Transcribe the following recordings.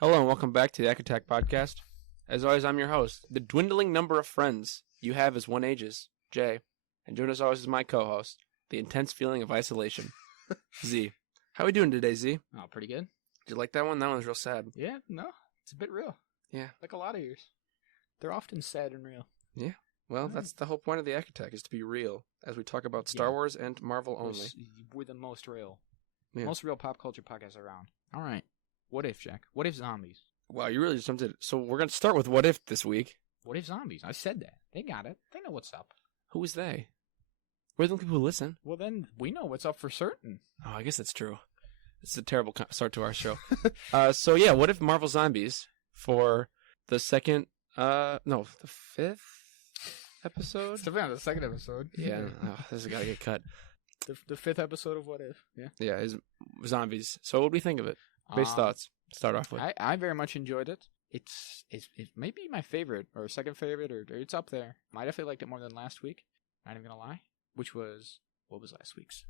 Hello and welcome back to the Ack Attack Podcast. As always, I'm your host. The dwindling number of friends you have as one ages, Jay. And joined as always is my co-host, the intense feeling of isolation, Z. How we doing today, Z? Oh, pretty good. Did you like that one? That one's real sad. Yeah, no, it's a bit real. Yeah. Like a lot of yours. They're often sad and real. Yeah. Well, that's the whole point of the Ack Attack, is to be real, as we talk about Star Wars and Marvel only. We're the most real. Yeah. Most real pop culture podcast around. All right. What if, Jack? What if zombies? Wow, you really just jumped in. So we're going to start with What If this week. What if zombies? I said that. They got it. They know what's up. Who is they? We're the only people who listen. Well, then we know what's up for certain. Oh, I guess that's true. This is a terrible start to our show. What if Marvel Zombies for the the fifth episode? It's the second episode. Yeah, this has got to get cut. The fifth episode of What If. Yeah. Yeah, is Zombies. So what do we think of it? Base thoughts. Start off with. I very much enjoyed it. It may be my favorite or second favorite or it's up there. I definitely liked it more than last week. Not even gonna lie. What was last week's?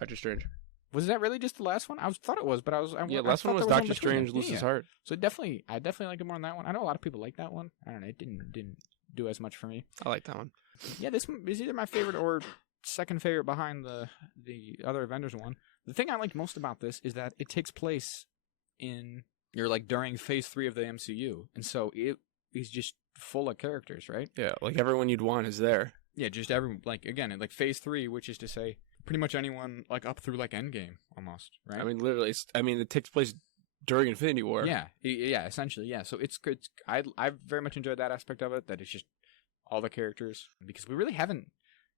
Doctor Strange. Was that really just the last one? I thought it was, but last one was Doctor Strange loses heart. So I definitely liked it more than that one. I know a lot of people like that one. I don't know. It didn't do as much for me. I like that one. Yeah, this is either my favorite or second favorite behind the other Avengers one. The thing I liked most about this is that it takes place during phase 3 of the MCU, and so it is just full of characters, right? Yeah, like everyone you'd want is there. Yeah, just everyone. Like again, like phase 3, which is to say, pretty much anyone like up through like Endgame almost, right? I mean, literally. It takes place during Infinity War. Yeah, essentially, yeah. So it's good. I very much enjoyed that aspect of it. That it's just all the characters, because we really haven't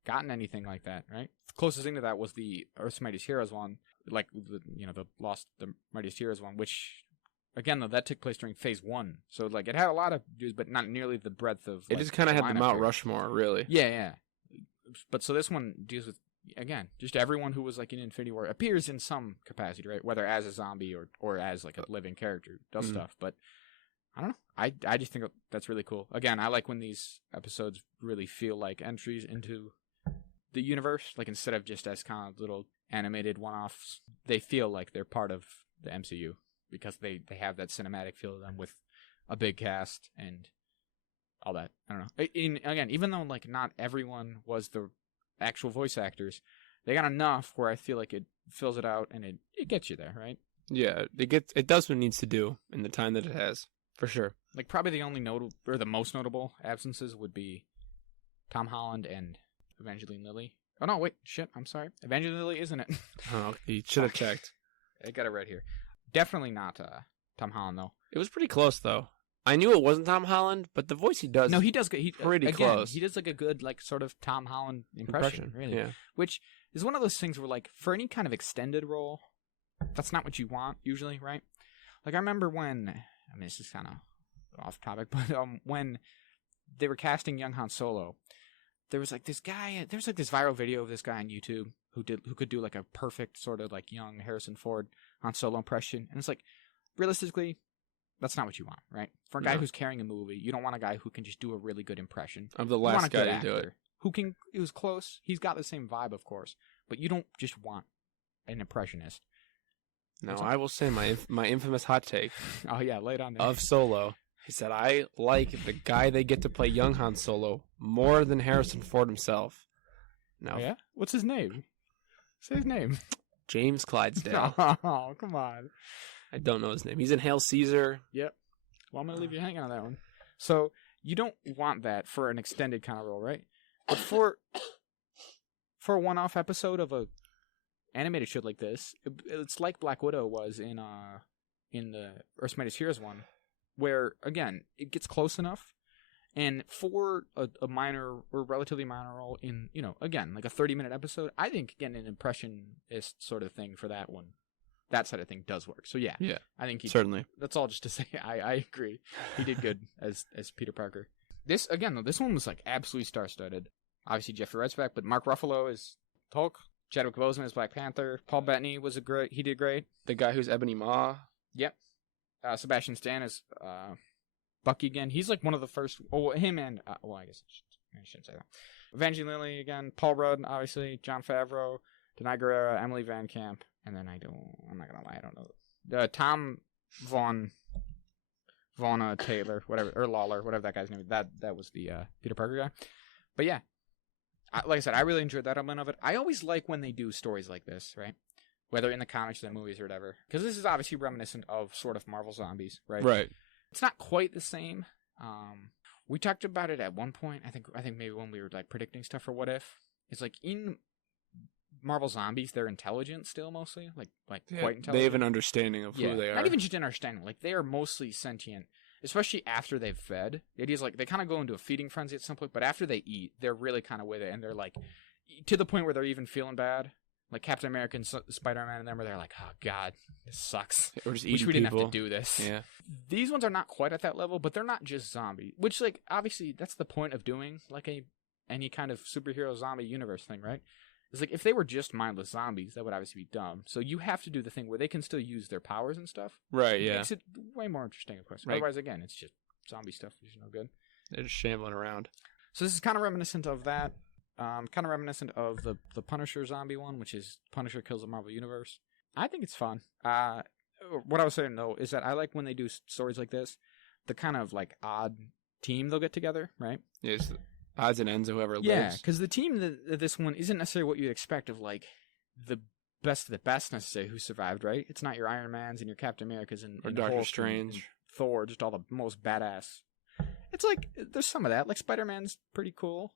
gotten anything like that, right? The closest thing to that was the Earth's Mightiest Heroes one, like the Mightiest Heroes one, which again though that took place during phase 1, so like it had a lot of dudes, but not nearly the breadth of. It just kind of had the Mount Rushmore, really. Yeah. But so this one deals with again just everyone who was like in Infinity War appears in some capacity, right? Whether as a zombie or as like a living character does stuff, but. I don't know. I just think that's really cool. Again, I like when these episodes really feel like entries into the universe, like instead of just as kind of little animated one-offs, they feel like they're part of the MCU because they have that cinematic feel to them with a big cast and all that. I don't know. Again, even though like not everyone was the actual voice actors, they got enough where I feel like it fills it out and it gets you there, right? Yeah, it does what it needs to do in the time that it has, for sure. Like probably the only notable or the most notable absences would be Tom Holland and Evangeline Lilly. Oh no, wait, shit, I'm sorry. Evangeline Lilly, isn't it? Oh, you should have checked. I got it right here. Definitely not Tom Holland though. It was pretty close though. I knew it wasn't Tom Holland, but the voice he does. No, he does good. Pretty close. He does like a good like sort of Tom Holland impression, really. Yeah. Which is one of those things where like for any kind of extended role, that's not what you want usually, right? Like I remember this is kind of off topic, but when they were casting young Han Solo, there was like this guy. There's like this viral video of this guy on YouTube who could do like a perfect sort of like young Harrison Ford Han Solo impression, and it's like realistically, that's not what you want, right? For a guy who's carrying a movie, you don't want a guy who can just do a really good impression of the last guy to do it. It was close. He's got the same vibe, of course, but you don't just want an impressionist. No, I will say my infamous hot take. Oh yeah, lay it on there. Of Solo. He said, I like the guy they get to play young Han Solo more than Harrison Ford himself. No. Oh, yeah? What's his name? Say his name. James Clydesdale. Oh, come on. I don't know his name. He's in Hail Caesar. Yep. Well, I'm going to leave you hanging on that one. So, you don't want that for an extended kind of role, right? But for a one-off episode of a animated show like this, it's like Black Widow was in the Earth's Mightiest Heroes one, where, again, it gets close enough, and for a minor or relatively minor role in, again, like a 30-minute episode, I think, again, an impressionist sort of thing for that one, that side of thing does work. So, yeah. I think certainly. That's all just to say, I agree. He did good as Peter Parker. This one was, like, absolutely star-studded. Obviously, Jeffrey Wright's back, but Mark Ruffalo is Hulk, Chadwick Boseman is Black Panther, Paul Bettany he did great. The guy who's Ebony Maw. Yep. Sebastian Stan is Bucky again. He's like one of the first. Oh, him and I guess I shouldn't say that. Evangeline Lilly again. Paul Rudd, obviously. Jon Favreau, Denai Guerrera, Emily Van Camp, and then I'm not gonna lie, I don't know. Tom Vaughn Vaughn Taylor, whatever, or Lawler, whatever that guy's name is. That was the Peter Parker guy. But yeah, like I said, I really enjoyed that element of it. I always like when they do stories like this, right? Whether in the comics or the movies or whatever. Because this is obviously reminiscent of sort of Marvel Zombies, right? Right. It's not quite the same. We talked about it at one point. I think maybe when we were like predicting stuff for What If. It's like in Marvel Zombies, they're intelligent still mostly, like quite intelligent. They have an understanding of who they are. Not even just an understanding. Like they are mostly sentient, especially after they've fed. The idea is like they kind of go into a feeding frenzy at some point, but after they eat, they're really kind of with it, and they're like to the point where they're even feeling bad. Like Captain America and Spider-Man and them, where they're like, "Oh God, this sucks. Or just Wish we eating didn't people. have to do this." Yeah. These ones are not quite at that level, but they're not just zombie. Which, like, obviously, that's the point of doing like any kind of superhero zombie universe thing, right? It's like if they were just mindless zombies, that would obviously be dumb. So you have to do the thing where they can still use their powers and stuff. Right. It Yeah. makes it way more interesting, of course. Right. Otherwise, again, it's just zombie stuff, which is no good. They're just shambling around. So this is kind of reminiscent of that. Kind of reminiscent of the Punisher zombie one, which is Punisher Kills the Marvel Universe. I think it's fun. What I was saying, though, is that I like when they do stories like this, the kind of, like, odd team they'll get together, right? Yeah, it's the odds and ends of whoever Yeah, lives. because the team that this one isn't necessarily what you'd expect of, like, the best of the best, necessarily, who survived, right? It's not your Iron Mans and your Captain Americas and Or and Doctor Hulk Strange. and Thor, just all the most badass. It's like, there's some of that. Like, Spider-Man's pretty cool.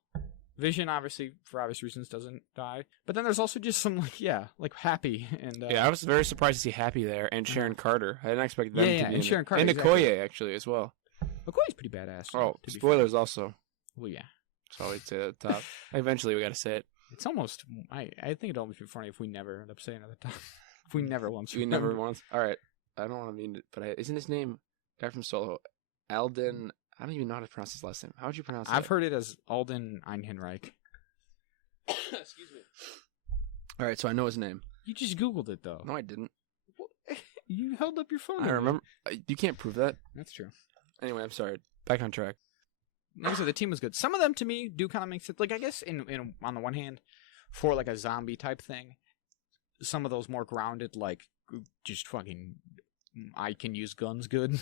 Vision, obviously, for obvious reasons, doesn't die. But then there's also just some, like Happy. And Yeah, I was very surprised to see Happy there and Sharon Carter. I didn't expect them to be and in Sharon it. Carter, And exactly. Okoye, actually, as well. McCoy's pretty badass. Oh, to be spoilers also. fair. Well, yeah. So I'd say at the top. Eventually, we got to say it. It's almost, I think it'd almost be funny if we never end up saying it at the top. If we never once. We never once. All right. I don't want to mean it, but isn't his name, guy from Solo, Alden? I don't even know how to pronounce his last name. How would you pronounce that? I've heard it as Alden Einhenreich. Excuse me. All right, so I know his name. You just Googled it, though. No, I didn't. You held up your phone. I remember. You can't prove that. That's true. Anyway, I'm sorry. Back on track. Like I said, the team was good. Some of them, to me, do kind of make sense. Like, I guess, in on the one hand, for, like, a zombie type thing, some of those more grounded, like, just fucking, I can use guns good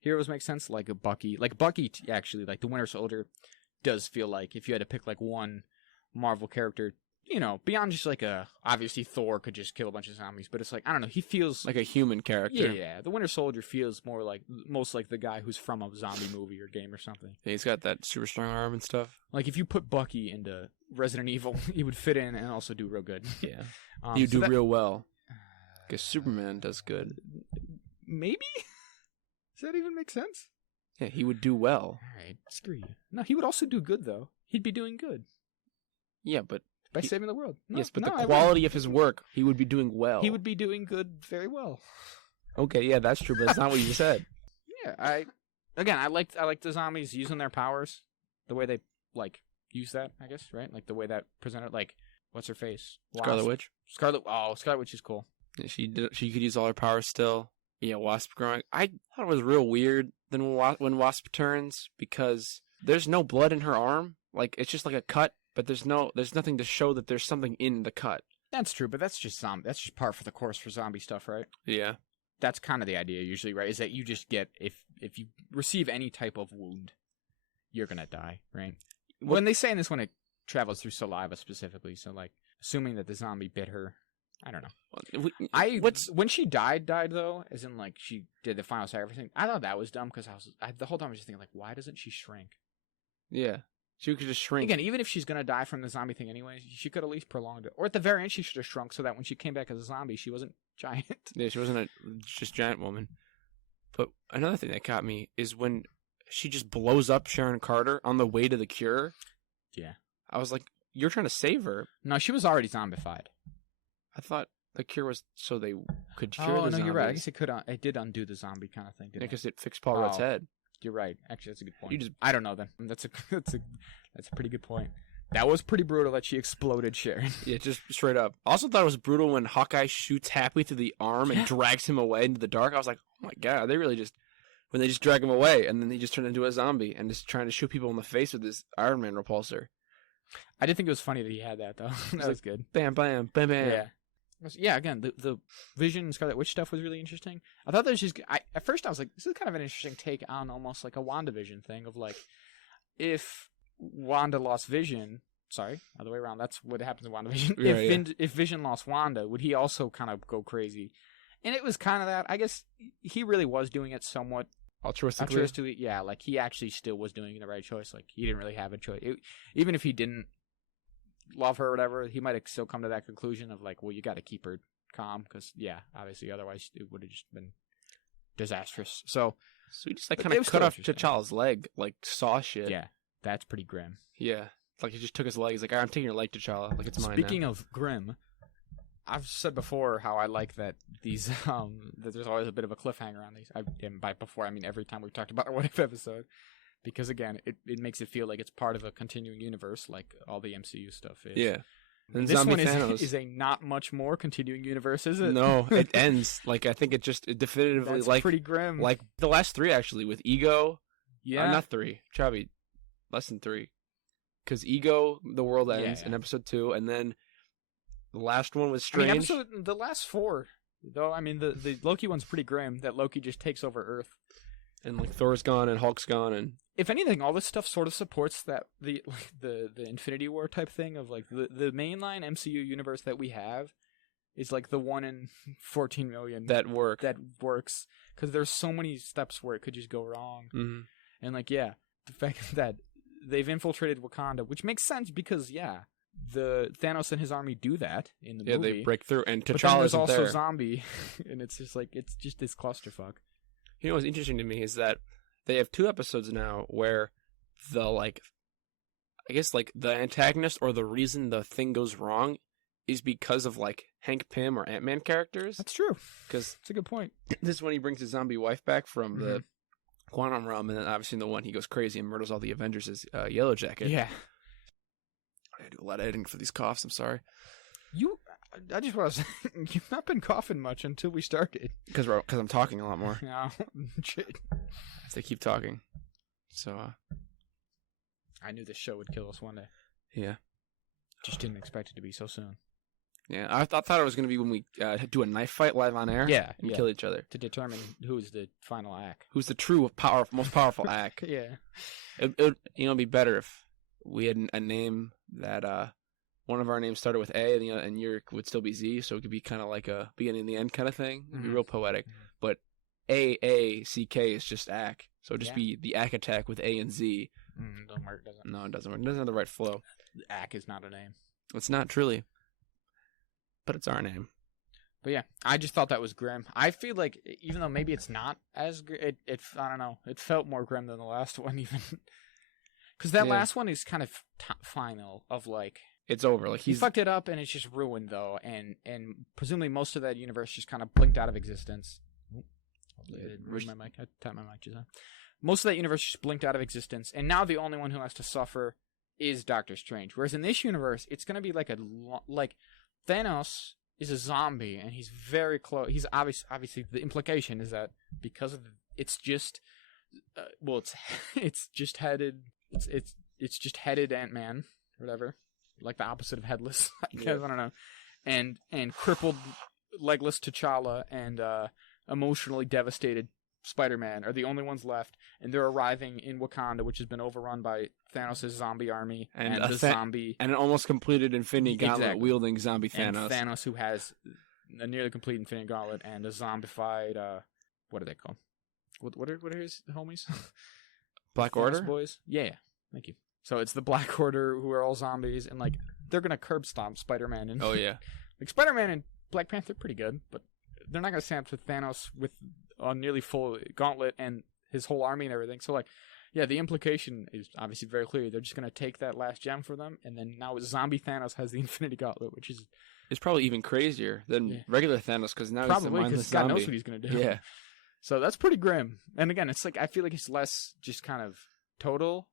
heroes make sense. Like a Bucky. Like, Bucky, actually, like, the Winter Soldier does feel like if you had to pick, like, one Marvel character, you know, beyond just like obviously Thor could just kill a bunch of zombies, but it's like, I don't know, he feels Like a human character. yeah. The Winter Soldier feels more like, most like the guy who's from a zombie movie or game or something. Yeah, he's got that super strong arm and stuff. Like if you put Bucky into Resident Evil, he would fit in and also do real good. Yeah. so You do that- real well. Because Superman does good. Maybe? Does that even make sense? Yeah, he would do well. Alright, screw you. No, he would also do good though. He'd be doing good. Yeah, but By saving the world. No, yes, but no, the I quality of his work, he would be doing well. He would be doing good very well. Okay, yeah, that's true, but that's not what you said. Yeah, I like the zombies using their powers, the way they like use that, I guess, right? Like the way that presented, like what's her face, Scarlet Witch. Scarlet Witch is cool. Yeah, she could use all her powers still. Yeah, Wasp growing. I thought it was real weird then when Wasp turns because there's no blood in her arm. Like it's just like a cut, but there's nothing to show that there's something in the cut. That's true, but that's just That's just par for the course for zombie stuff, right? Yeah. That's kind of the idea usually, right? Is that you just get if you receive any type of wound, you're gonna die, right? When they say in this one, it travels through saliva specifically, so like assuming that the zombie bit her, I don't know. When she died though, as in like she did the final sacrifice thing. I thought that was dumb because the whole time I was just thinking like, why doesn't she shrink? Yeah. She could just shrink. Again, even if she's gonna die from the zombie thing anyway, she could at least prolonged it. Or at the very end, she should have shrunk so that when she came back as a zombie, she wasn't giant. Yeah, she wasn't a just giant woman. But another thing that got me is when she just blows up Sharon Carter on the way to the cure. Yeah. I was like, you're trying to save her. No, she was already zombified. I thought the cure was so they could cure the Oh no, zombies. you're right. I guess it did undo the zombie kind of thing. Didn't it? Because it fixed Paul Rudd's Oh. head. You're right. Actually, that's a good point. You just- I don't know then. That's a pretty good point. That was pretty brutal that she exploded Sharon. Yeah, just straight up. I also thought it was brutal when Hawkeye shoots Happy through the arm and drags him away into the dark. I was like, oh my god, they really just when they just drag him away and then he just turned into a zombie and just trying to shoot people in the face with his Iron Man repulsor. I did think it was funny that he had that though. That was good. Bam, bam, bam, bam. Yeah. Yeah, again, the Vision and Scarlet Witch stuff was really interesting. I thought that was just... at first I was like, this is kind of an interesting take on almost like a WandaVision thing of like, if Wanda lost Vision... Sorry, other way around. That's what happens in WandaVision. Yeah, If Vision lost Wanda, would he also kind of go crazy? And it was kind of that. I guess he really was doing it somewhat altruistically. Yeah, like he actually still was doing the right choice. Like he didn't really have a choice. Even if he didn't love her or whatever, he might have still come to that conclusion of like, well, you got to keep her calm because, yeah, obviously otherwise it would have just been disastrous. So he just like kind of cut off T'Challa's leg, like saw shit. Yeah, that's pretty grim. Yeah. Like, he just took his leg. He's like, I'm taking your leg, T'Challa. Like, it's mine Speaking now. of grim, I've said before how I like that these, that there's always a bit of a cliffhanger on these. And by before, I mean every time we've talked about a What If episode. Because, again, it makes it feel like it's part of a continuing universe, like all the MCU stuff is. Yeah. And this one is a not much more continuing universe, is it? No, it ends. Like, I think it definitively, That's like... pretty grim. Like, the last 3, actually, with Ego. Yeah. Not 3. Probably less than 3. Because Ego, the world ends in episode 2, and then the last one was Strange. I mean, the last 4, though, I mean, the Loki one's pretty grim, that Loki just takes over Earth. And, like, Thor's gone, and Hulk's gone, and... If anything, all this stuff sort of supports that the Infinity War type thing of, like, the mainline MCU universe that we have is, like, the 1 in 14 million. That works. Because there's so many steps where it could just go wrong. Mm-hmm. And, like, yeah, the fact that they've infiltrated Wakanda, which makes sense because, yeah, the Thanos and his army do that in the movie. Yeah, they break through, and T'Challa but then there's also there. Zombie, and it's just like, it's just this clusterfuck. You know what's interesting to me is that they have 2 episodes now where the, like, I guess, like, the antagonist or the reason the thing goes wrong is because of, like, Hank Pym or Ant-Man characters. That's true. Because that's a good point. This is when he brings his zombie wife back from the Quantum Realm, and then obviously in the one he goes crazy and murders all the Avengers is Yellow Jacket. Yeah. I do a lot of editing for these coughs, I'm sorry. I just want to say, you've not been coughing much until we started. Because I'm talking a lot more. No, shit. As they keep talking. So, I knew this show would kill us one day. Yeah. Just didn't expect it to be so soon. Yeah, I thought it was going to be when we do a knife fight live on air. Yeah. And kill each other. To determine who's the final act. Who's the true, most powerful act. Yeah. It'd be better if we had a name that one of our names started with A and your would still be Z, so it could be kind of like a beginning and the end kind of thing. It'd be real poetic. But A-A-C-K is just Ack. So it'd just be the Ack Attack with A and Z. Doesn't work, does it? No, it doesn't work. It doesn't have the right flow. Ack is not a name. It's not, truly. But it's our name. But yeah, I just thought that was grim. I feel like, even though maybe it's not as grim, I don't know, it felt more grim than the last one even. Because that last one is kind of final of like... It's over. Like he fucked it up and it's just ruined though, and presumably most of that universe just kind of blinked out of existence. Where's my mic? I tapped my mic just now. Most of that universe just blinked out of existence, and now the only one who has to suffer is Doctor Strange. Whereas in this universe, it's gonna be like Thanos is a zombie, and he's very close. He's obviously the implication is that because of it's just it's just headed Ant-Man or whatever. Like the opposite of headless, I guess. I don't know. And crippled, legless T'Challa and emotionally devastated Spider-Man are the only ones left, and they're arriving in Wakanda, which has been overrun by Thanos' zombie army and the zombie and an almost completed Infinity Gauntlet wielding zombie Thanos. And Thanos, who has a nearly complete Infinity Gauntlet and a zombified what are they called? What are his homies? Black Order boys. Yeah, thank you. So it's the Black Order who are all zombies, and like they're gonna curb stomp Spider-Man. And like Spider-Man and Black Panther are pretty good, but they're not gonna stand up to Thanos with a nearly full gauntlet and his whole army and everything. So like, yeah, the implication is obviously very clear. They're just gonna take that last gem for them, and then now zombie Thanos has the Infinity Gauntlet, which is it's probably even crazier than regular Thanos because now probably he's God knows what he's gonna do. Yeah, so that's pretty grim. And again, it's like I feel like it's less just kind of total.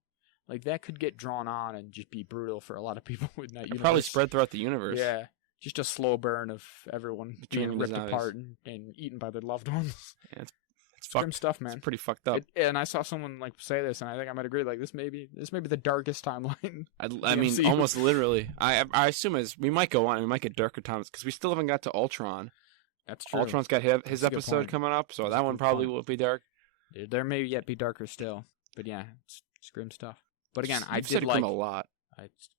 Like, that could get drawn on and just be brutal for a lot of people with that universe. Probably spread throughout the universe. Yeah. Just a slow burn of everyone being ripped apart and eaten by their loved ones. Yeah, it's It's Grim fucked. stuff, man. It's pretty fucked up. And I saw someone like say this, and I think I might agree. Like this may be the darkest timeline. I the mean, MCU. almost literally. I assume we might go on. We might get darker times because we still haven't got to Ultron. That's true. Ultron's got his That's a good episode point. coming up, so That's a that one good probably point. will be dark. There may yet be darker still, but yeah, it's grim stuff. But again, I You've did said like grim a lot.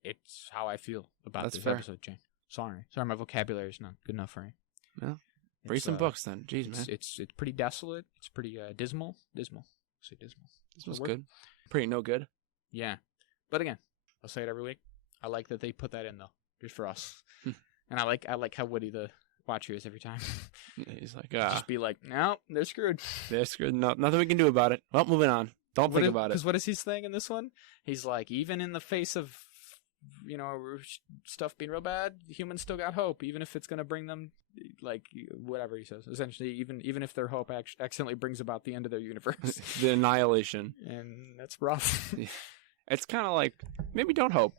it's how I feel about That's this fair. episode, Jane. Sorry, my vocabulary is not good enough for you. No. Read It's, some books then. Jeez, man. It's pretty desolate. It's pretty dismal. Dismal. Say dismal. This was word. good. Pretty no good. Yeah, but again, I'll say it every week. I like that they put that in though, just for us. Hmm. And I like how witty the watcher is every time. Yeah, he's like, Just be like, no, they're screwed. they're screwed. No, nothing we can do about it. Well, moving on. Don't think about it. Because what is he saying in this one? He's like, even in the face of, stuff being real bad, humans still got hope, even if it's going to bring them, like, whatever he says. Essentially, even if their hope accidentally brings about the end of their universe. The annihilation. And that's rough. It's kind of like, maybe don't hope.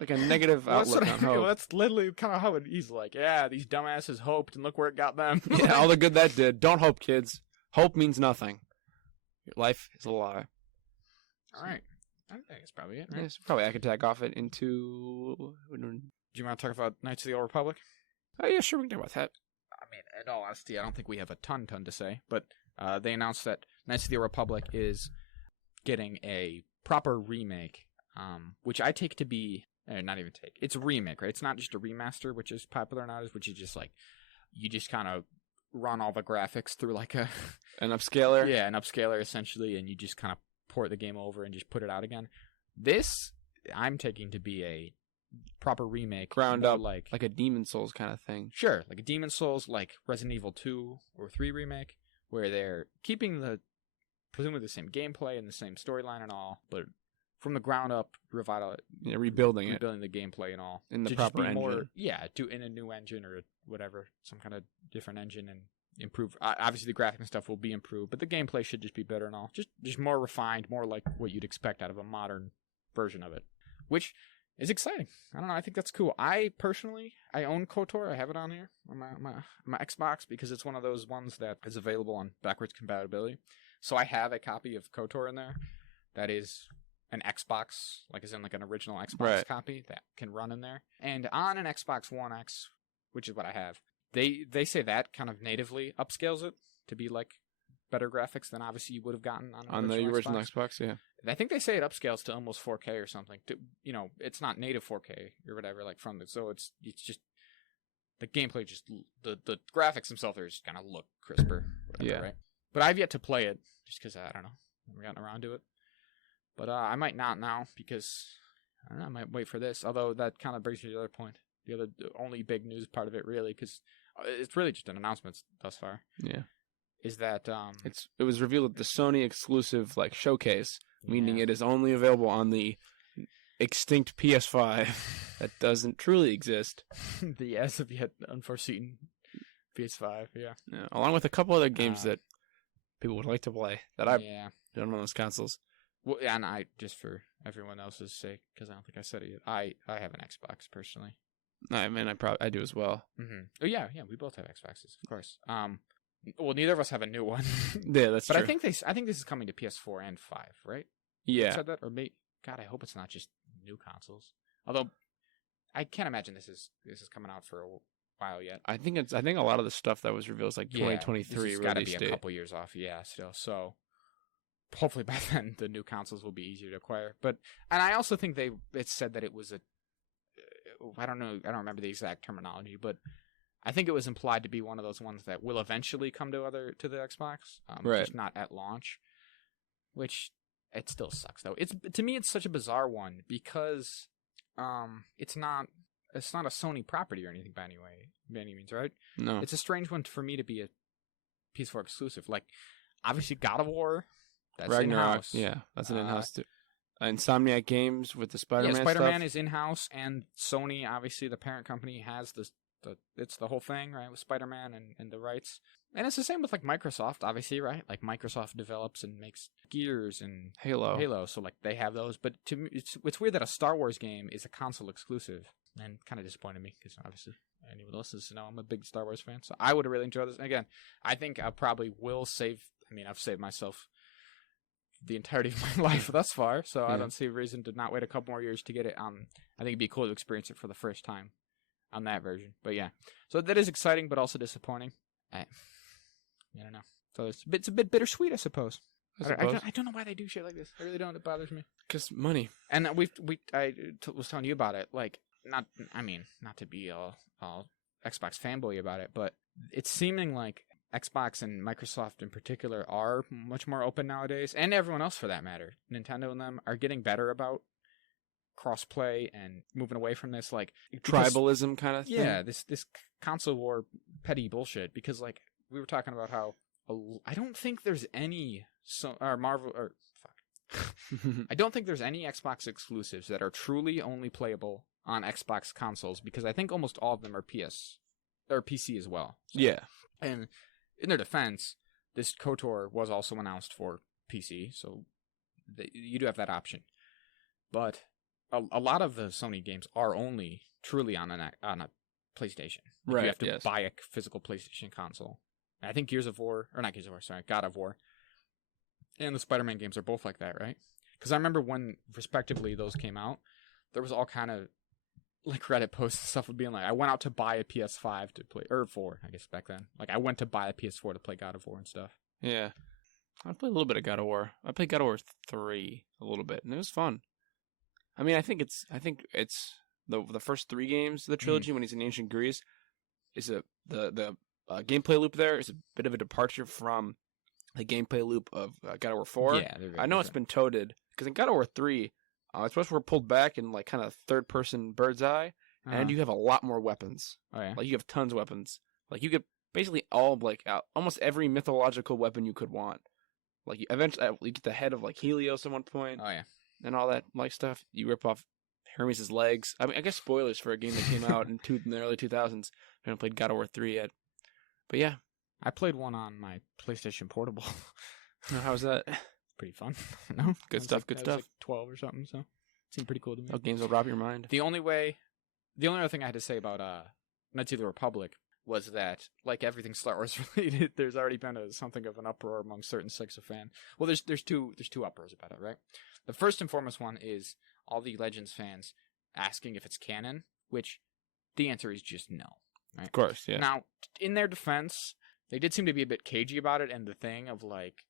Like a negative outlook on hope. That's literally kind of how he's like, yeah, these dumbasses hoped, and look where it got them. Yeah, all the good that did. Don't hope, kids. Hope means nothing. Your life is a lie. All right. I think that's probably it, right? Yeah, so probably I could tag off it into... Do you want to talk about Knights of the Old Republic? Oh, yeah, sure, we can talk about that. I mean, in all honesty, I don't think we have a ton to say, but they announced that Knights of the Old Republic is getting a proper remake, which I take to be... not even take. It's a remake, right? It's not just a remaster, which is popular nowadays, which is just like, you just kind of run all the graphics through like a... An upscaler? Yeah, an upscaler, essentially, and you just kind of port the game over and just put it out again. This, I'm taking to be a proper remake. Ground more up, like a Demon Souls kind of thing. Sure, like a Demon Souls, like Resident Evil 2 or 3 remake, where they're keeping presumably the same gameplay and the same storyline and all, but from the ground up, Rebuilding it. rebuilding the gameplay and all. In the to just proper be more, engine. yeah, in a new engine or whatever, some kind of different engine and improve. Obviously, the graphic and stuff will be improved, but the gameplay should just be better and all. Just more refined, more like what you'd expect out of a modern version of it, which is exciting. I don't know. I think that's cool. I personally, I own KOTOR. I have it on here on my Xbox because it's one of those ones that is available on backwards compatibility. So I have a copy of KOTOR in there that is an Xbox, like as in like an original Xbox copy that can run in there. And on an Xbox One X, which is what I have, they say that kind of natively upscales it to be like better graphics than obviously you would have gotten on the original Xbox, yeah. I think they say it upscales to almost 4K or something. It's not native 4K or whatever, like from the, so it's just the gameplay, just the graphics themselves are just kind of look crisper, whatever, Yeah. right? But I've yet to play it just because I don't know, never gotten around to it. But I might not now because I don't know, I might wait for this. Although that kind of brings me to the other point, the only big news part of it, really, because it's really just an announcement thus far. Yeah. Is that It was revealed at the Sony exclusive like showcase, meaning Yeah. it is only available on the extinct PS5 that doesn't truly exist. the as of yet unforeseen PS5, yeah. Yeah, along with a couple other games that people would like to play that I Yeah. don't on those consoles. Well, and I, just for everyone else's sake, because I don't think I said it yet, I have an Xbox personally. I mean, I do as well. Mm-hmm. Oh yeah, we both have Xboxes, of course. Well, neither of us have a new one, Yeah, that's but true. I think this is coming to PS4 and 5, right? Yeah, Said that, or maybe, God, I hope it's not just new consoles. Although, I can't imagine this is coming out for a while yet. I think a lot of the stuff that was revealed is like 2023 It's got to release be a date. couple years off, yeah. Still, so hopefully by then the new consoles will be easier to acquire. But and I also think it said that it was I don't know, I don't remember the exact terminology, but I think it was implied to be one of those ones that will eventually come to the Xbox, Right. just not at launch. Which it still sucks though. To me it's such a bizarre one because it's not a Sony property or anything by any means, right? No, It's a strange one for me to be a PS4 exclusive. Like, obviously, God of War, that's Ragnarok. in-house. Yeah, that's an in-house too. Insomniac Games with the Spider-Man yeah, Spider-Man stuff. is in-house, and Sony, obviously, the parent company, has it's the whole thing, right, with Spider-Man and the rights. And it's the same with, like, Microsoft, obviously, right? Like, Microsoft develops and makes Gears and Halo. So, like, they have those. But to me, it's weird that a Star Wars game is a console exclusive. And kind of disappointed me, because obviously anyone listens to know I'm a big Star Wars fan. So I would have really enjoyed this. And again, I think I probably will save I mean, I've saved myself the entirety of my life thus far, so I Yeah. don't see a reason to not wait a couple more years to get it. I think it'd be cool to experience it for the first time on that version. But yeah, so that is exciting, but also disappointing. I don't know. So it's a bit bittersweet, I suppose. I don't know why they do shit like this. I really don't. It bothers me. Because money. And I was telling you about it. Like, not to be all Xbox fanboy about it, but it's seeming like Xbox and Microsoft in particular are much more open nowadays, and everyone else for that matter. Nintendo and them are getting better about crossplay and moving away from this like Tribalism kind of thing. Yeah, this console war petty bullshit. Because like we were talking about how I don't think there's any I don't think there's any Xbox exclusives that are truly only playable on Xbox consoles, because I think almost all of them are PS or PC as well. So. Yeah. And in their defense, this KOTOR was also announced for PC, so you do have that option. But a lot of the Sony games are only truly on a PlayStation. Like, right. You have to buy a physical PlayStation console. And I think God of War, and the Spider-Man games are both like that, right? Because I remember when, respectively, those came out, there was all kind of like Reddit posts and stuff would be like, I went out to buy a PS5 to play, or 4, I guess back then. Like, I went to buy a PS4 to play God of War and stuff. Yeah. I played a little bit of God of War. I played God of War 3 a little bit, and it was fun. I mean, I think it's the first 3 games of the trilogy when he's in ancient Greece is the gameplay loop there is a bit of a departure from the gameplay loop of God of War 4. Yeah, I know it's been toted because in God of War 3, it's supposed to be pulled back in like kind of third-person bird's eye, and you have a lot more weapons. Oh yeah, like you have tons of weapons. Like you get basically all almost every mythological weapon you could want. Like you eventually you get the head of like Helios at one point. Oh yeah, and all that like stuff. You rip off Hermes' legs. I mean, I guess spoilers for a game that came out in the early 2000s. I haven't played God of War 3 yet, but yeah, I played one on my PlayStation Portable. How was that? Pretty fun. No, Good stuff. Good stuff. Like 12 or something, so it seemed pretty cool to me. Oh, games will rob your mind. The only other thing I had to say about Knights of the Republic was that, like everything Star Wars related, there's already been something of an uproar among certain sects of fan. Well, there's two uproars about it, right? The first and foremost one is all the Legends fans asking if it's canon, which the answer is just no. Right? Of course, yeah. Now, in their defense, they did seem to be a bit cagey about it, and the thing of like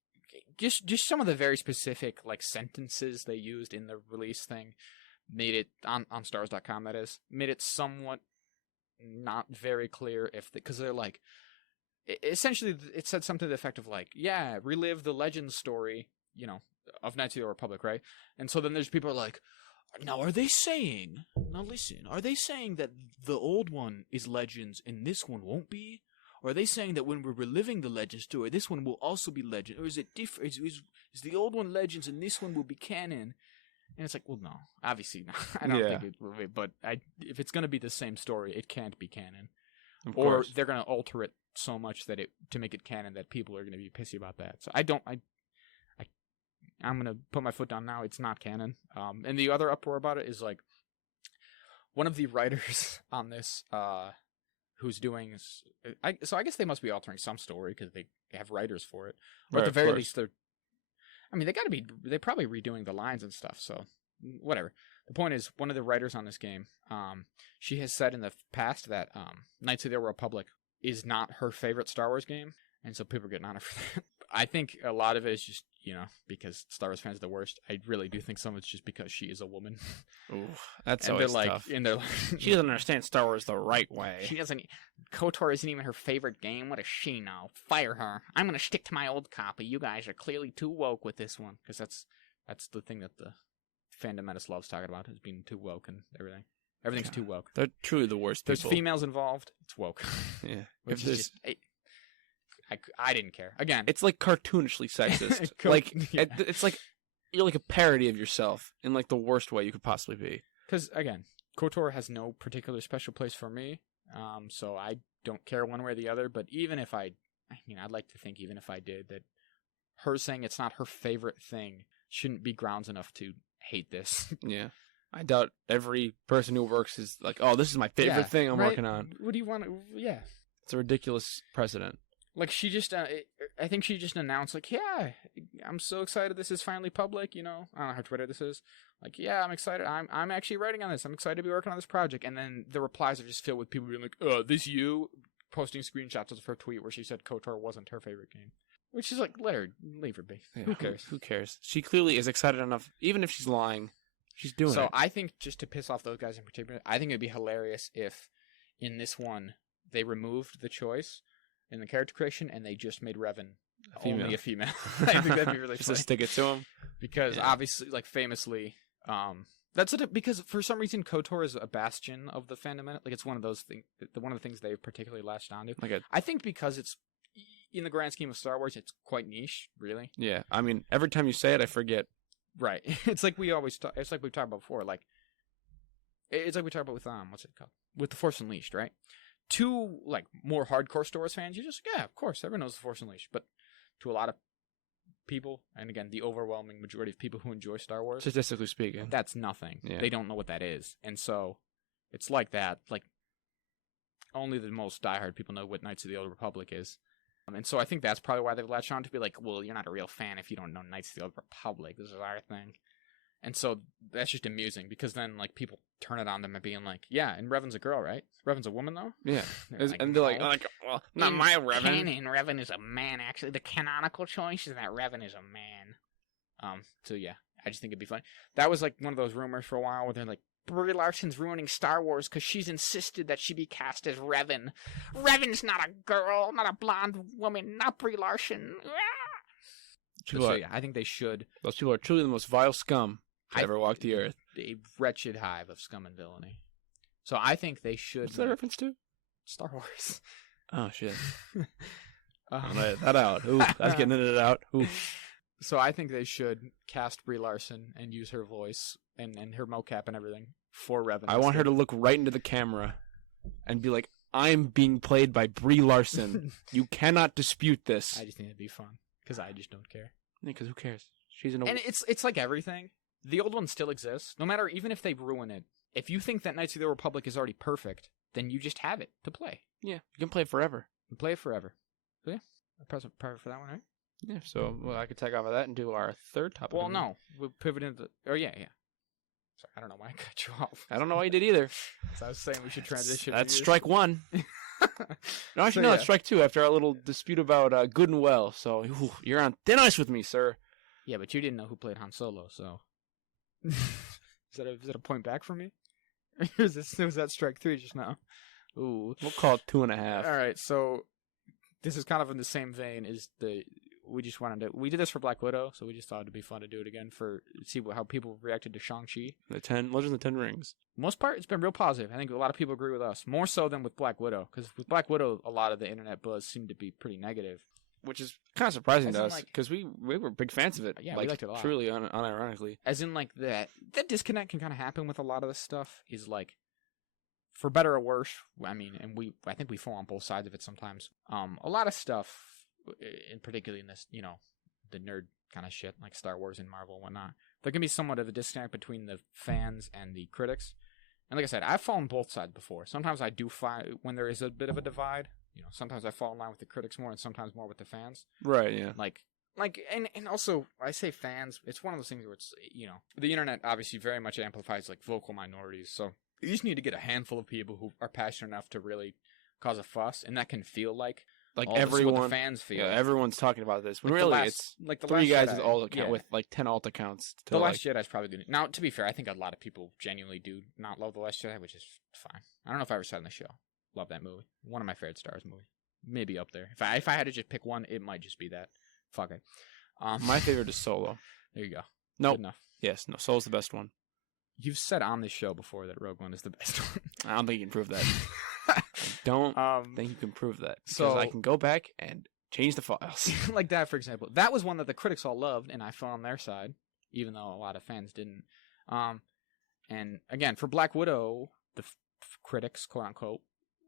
just some of the very specific like sentences they used in the release thing made it on StarWars.com, that is, made it somewhat not very clear because they're like, essentially it said something to the effect of like, yeah, relive the Legends story, of Knights of the Republic, right? And so then there's people who are like, now are they saying that the old one is Legends and this one won't be? Or are they saying that when we're reliving the Legends story, this one will also be Legend? Or is it different? Is the old one Legends and this one will be canon? And it's like, well, no, obviously not. I don't think it will be. But if it's going to be the same story, it can't be canon. Or they're going to alter it so much that to make it canon that people are going to be pissy about that. So I'm going to put my foot down now. It's not canon. And the other uproar about it is like one of the writers on this, who's doing, so I guess they must be altering some story because they have writers for it. But at the very least, they're probably redoing the lines and stuff. So whatever. The point is, one of the writers on this game, she has said in the past that Knights of the Republic is not her favorite Star Wars game, and so people are getting on her for that. I think a lot of it is just, because Star Wars fans are the worst. I really do think some of it's just because she is a woman. Ooh, that's and always they're tough. And they're like, she doesn't understand Star Wars the right way. She doesn't. KOTOR isn't even her favorite game. What does she know? Fire her. I'm going to stick to my old copy. You guys are clearly too woke with this one. Because that's the thing that the fandom menace loves talking about, is being too woke and everything. Everything's too woke. They're truly the worst people. There's females involved. It's woke. Yeah. Which is just, I didn't care. Again, it's like cartoonishly sexist. It's like you're like a parody of yourself in like the worst way you could possibly be. Because again, KOTOR has no particular special place for me. So I don't care one way or the other. But even if I'd like to think even if I did, that her saying it's not her favorite thing shouldn't be grounds enough to hate this. Yeah. I doubt every person who works is like, oh, this is my favorite thing I'm working on. What do you want to... Yeah. It's a ridiculous precedent. Like, she just, I think she just announced, like, yeah, I'm so excited this is finally public, you know? I don't know how Twitter this is. Like, yeah, I'm excited. I'm actually writing on this. I'm excited to be working on this project. And then the replies are just filled with people being like, this you? Posting screenshots of her tweet where she said KOTOR wasn't her favorite game. Which is like, let her, leave her be. Yeah, Who cares? Who cares? She clearly is excited enough. Even if she's lying, she's doing it. So I think, just to piss off those guys in particular, I think it'd be hilarious if in this one they removed the choice in the character creation and they just made Revan only a female. I think that'd be really just funny. to stick it to him. Because obviously, like, famously, because for some reason KOTOR is a bastion of the fandom. Like, it's one of those things, one of the things they've particularly latched onto. I think because it's, in the grand scheme of Star Wars, it's quite niche, really. Yeah, I mean, every time you say it, I forget. Right. It's like we always talk, it's like we've talked about before, like, it's like we talked about with, what's it called? With The Force Unleashed, right? To, like, more hardcore Star Wars fans, you're just, yeah, of course, everyone knows The Force Unleashed. But to a lot of people, and again, the overwhelming majority of people who enjoy Star Wars, Statistically speaking, that's nothing. Yeah. They don't know what that is. And so, it's like that. Like, only the most diehard people know what Knights of the Old Republic is. And so I think that's probably why they've latched on to be like, well, you're not a real fan if you don't know Knights of the Old Republic. This is our thing. And so that's just amusing because then, like, people turn it on them and being like, yeah, and Revan's a girl, right? Revan's a woman, though? Yeah. They're like, And they're "No." like, well, not my Revan. Canon, Revan is a man, actually. The canonical choice is that Revan is a man. So yeah, I just think it'd be fun. That was, like, one of those rumors for a while where they're like, Brie Larson's ruining Star Wars because she's insisted that she be cast as Revan. Revan's not a girl, not a blonde woman, not Brie Larson. So yeah, I think they should. Those people are truly the most vile scum to ever walk the earth. A wretched hive of scum and villainy. So I think they should. What's that reference to? Star Wars. Oh, shit. I'll edit that out. Ooh, that's getting edited out. Ooh. So I think they should cast Brie Larson and use her voice and her mocap and everything for Revan. I want her to look right into the camera and be like, I'm being played by Brie Larson. You cannot dispute this. I just think it'd be fun because I just don't care. Yeah, because who cares? She's an old... And it's like everything. The old one still exists. No matter, even if they ruin it, if you think that Knights of the Republic is already perfect, then you just have it to play. Yeah, you can play it forever. You play it forever. So yeah, perfect for that one, right? Yeah, so I could take off of that and do our third topic. Well, no. We'll pivot into... Oh, yeah. Sorry, I don't know why I cut you off. I don't know why you did either. So I was saying we should transition. That's strike one. No, actually, no, that's strike two after our little dispute about good and well. So you're on thin ice with me, sir. Yeah, but you didn't know who played Han Solo, so... is that a point back for me? Was that strike three just now? Ooh. We'll call it 2.5. All right, so this is kind of in the same vein as we did this for Black Widow, so we just thought it'd be fun to do it again see how people reacted to Shang-Chi. Legends of the Ten Rings. Most part, it's been real positive. I think a lot of people agree with us, more so than with Black Widow, because with Black Widow, a lot of the internet buzz seemed to be pretty negative. Which is kind of surprising to us, because we were big fans of it. Yeah, we liked it a lot. Truly, unironically. As in, like, that disconnect can kind of happen with a lot of this stuff, is like, for better or worse, I mean, and I think we fall on both sides of it sometimes. A lot of stuff, in particularly in this, the nerd kind of shit, like Star Wars and Marvel and whatnot, there can be somewhat of a disconnect between the fans and the critics. And like I said, I've fallen both sides before. Sometimes I do find, when there is a bit of a divide, sometimes I fall in line with the critics more and sometimes more with the fans. Right, yeah. And also, I say fans, it's one of those things where it's, the internet obviously very much amplifies, like, vocal minorities, so you just need to get a handful of people who are passionate enough to really cause a fuss, and that can feel like everyone, what the fans feel. Yeah, everyone's talking about this. When like really, it's like the three Last guys Jedi, with like 10 alt accounts. The Last Jedi is probably good. Now, to be fair, I think a lot of people genuinely do not love The Last Jedi, which is fine. I don't know if I ever said on the show. Love that movie. One of my favorite Star Wars movie. Maybe up there. If I had to just pick one, it might just be that. Fuck it. My favorite is Solo. There you go. Nope. Good enough. Yes, no, Solo's the best one. You've said on this show before that Rogue One is the best one. I don't think you can prove that. I don't think you can prove that. Because I can go back and change the files. Like that, for example. That was one that the critics all loved, and I fell on their side, even though a lot of fans didn't. And again, for Black Widow, the critics, quote unquote,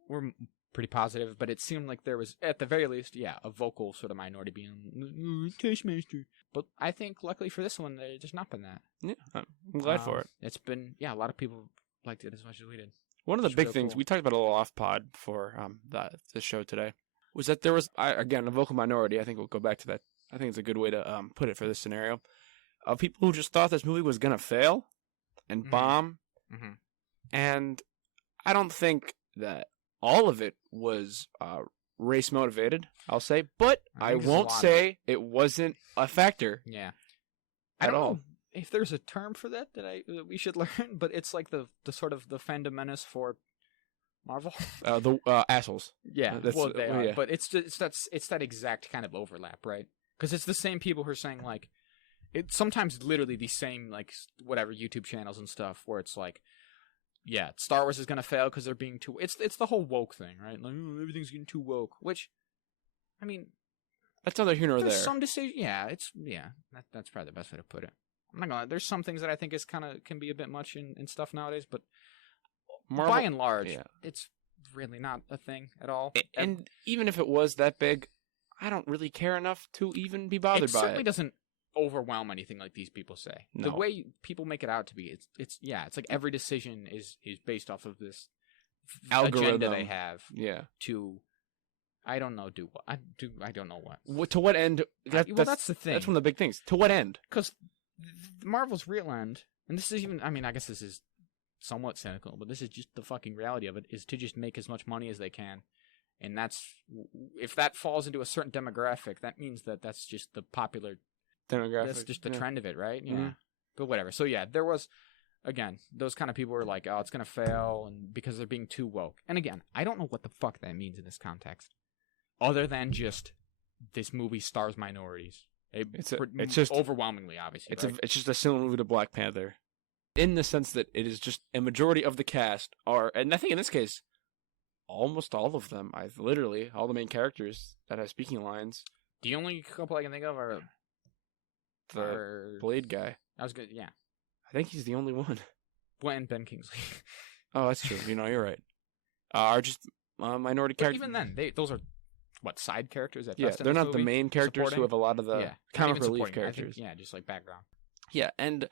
were pretty positive, but it seemed like there was, at the very least, a vocal sort of minority being Taskmaster. But I think, luckily for this one, there's just not been that. Yeah, I'm glad for it. It's been, a lot of people liked it as much as we did. One of the big things, we talked about a little off pod for the show today, was that there was, again, a vocal minority. I think we'll go back to that. I think it's a good way to put it for this scenario. Of people who just thought this movie was going to fail and bomb. Mm-hmm. And I don't think that all of it was race motivated, I'll say. But I won't say it wasn't a factor. Yeah. At all. Know if there's a term for that we should learn, but it's like the sort of the fandom menace for Marvel. The assholes. Yeah, well, they are. Yeah. But it's that exact kind of overlap, right? Because it's the same people who are saying, like, it's sometimes literally the same, like, whatever YouTube channels and stuff, where it's like, yeah, Star Wars is gonna fail because they're being too. It's the whole woke thing, right? Like, oh, everything's getting too woke. Which, I mean, that's neither here nor there. Some decision, that's probably the best way to put it. I'm not gonna. There's some things that I think can be a bit much in stuff nowadays, but Marvel, by and large, it's really not a thing at all. And even if it was that big, I don't really care enough to even be bothered by it. It certainly doesn't overwhelm anything like these people say. No. The way people make it out to be, it's like every decision is based off of this algorithm agenda they have. Yeah. To, I don't know, do what? I don't know what. To what end? That's the thing. That's one of the big things. To what end? Because Marvel's real end, and this is even, I mean, I guess this is somewhat cynical, but this is just the fucking reality of it, is to just make as much money as they can. And that's, if that falls into a certain demographic, that means that's just the popular demographic. That's just the trend of it, right? Yeah. Mm-hmm. But whatever. So yeah, there was, again, those kind of people were like, oh, it's going to fail, and because they're being too woke. And again, I don't know what the fuck that means in this context, other than just this movie stars minorities. It's just overwhelmingly, obviously. It's just a similar movie to Black Panther, in the sense that it is just a majority of the cast are, and I think in this case, almost all of them. Literally all the main characters that have speaking lines. The only couple I can think of are the Blade guy. I was good. Yeah, I think he's the only one. And Ben Kingsley. Oh, that's true. You're right. Are just minority characters. Even then, those are. What, side characters? They're not the main characters supporting? Who have a lot of the comic relief characters. Just like background. Yeah, and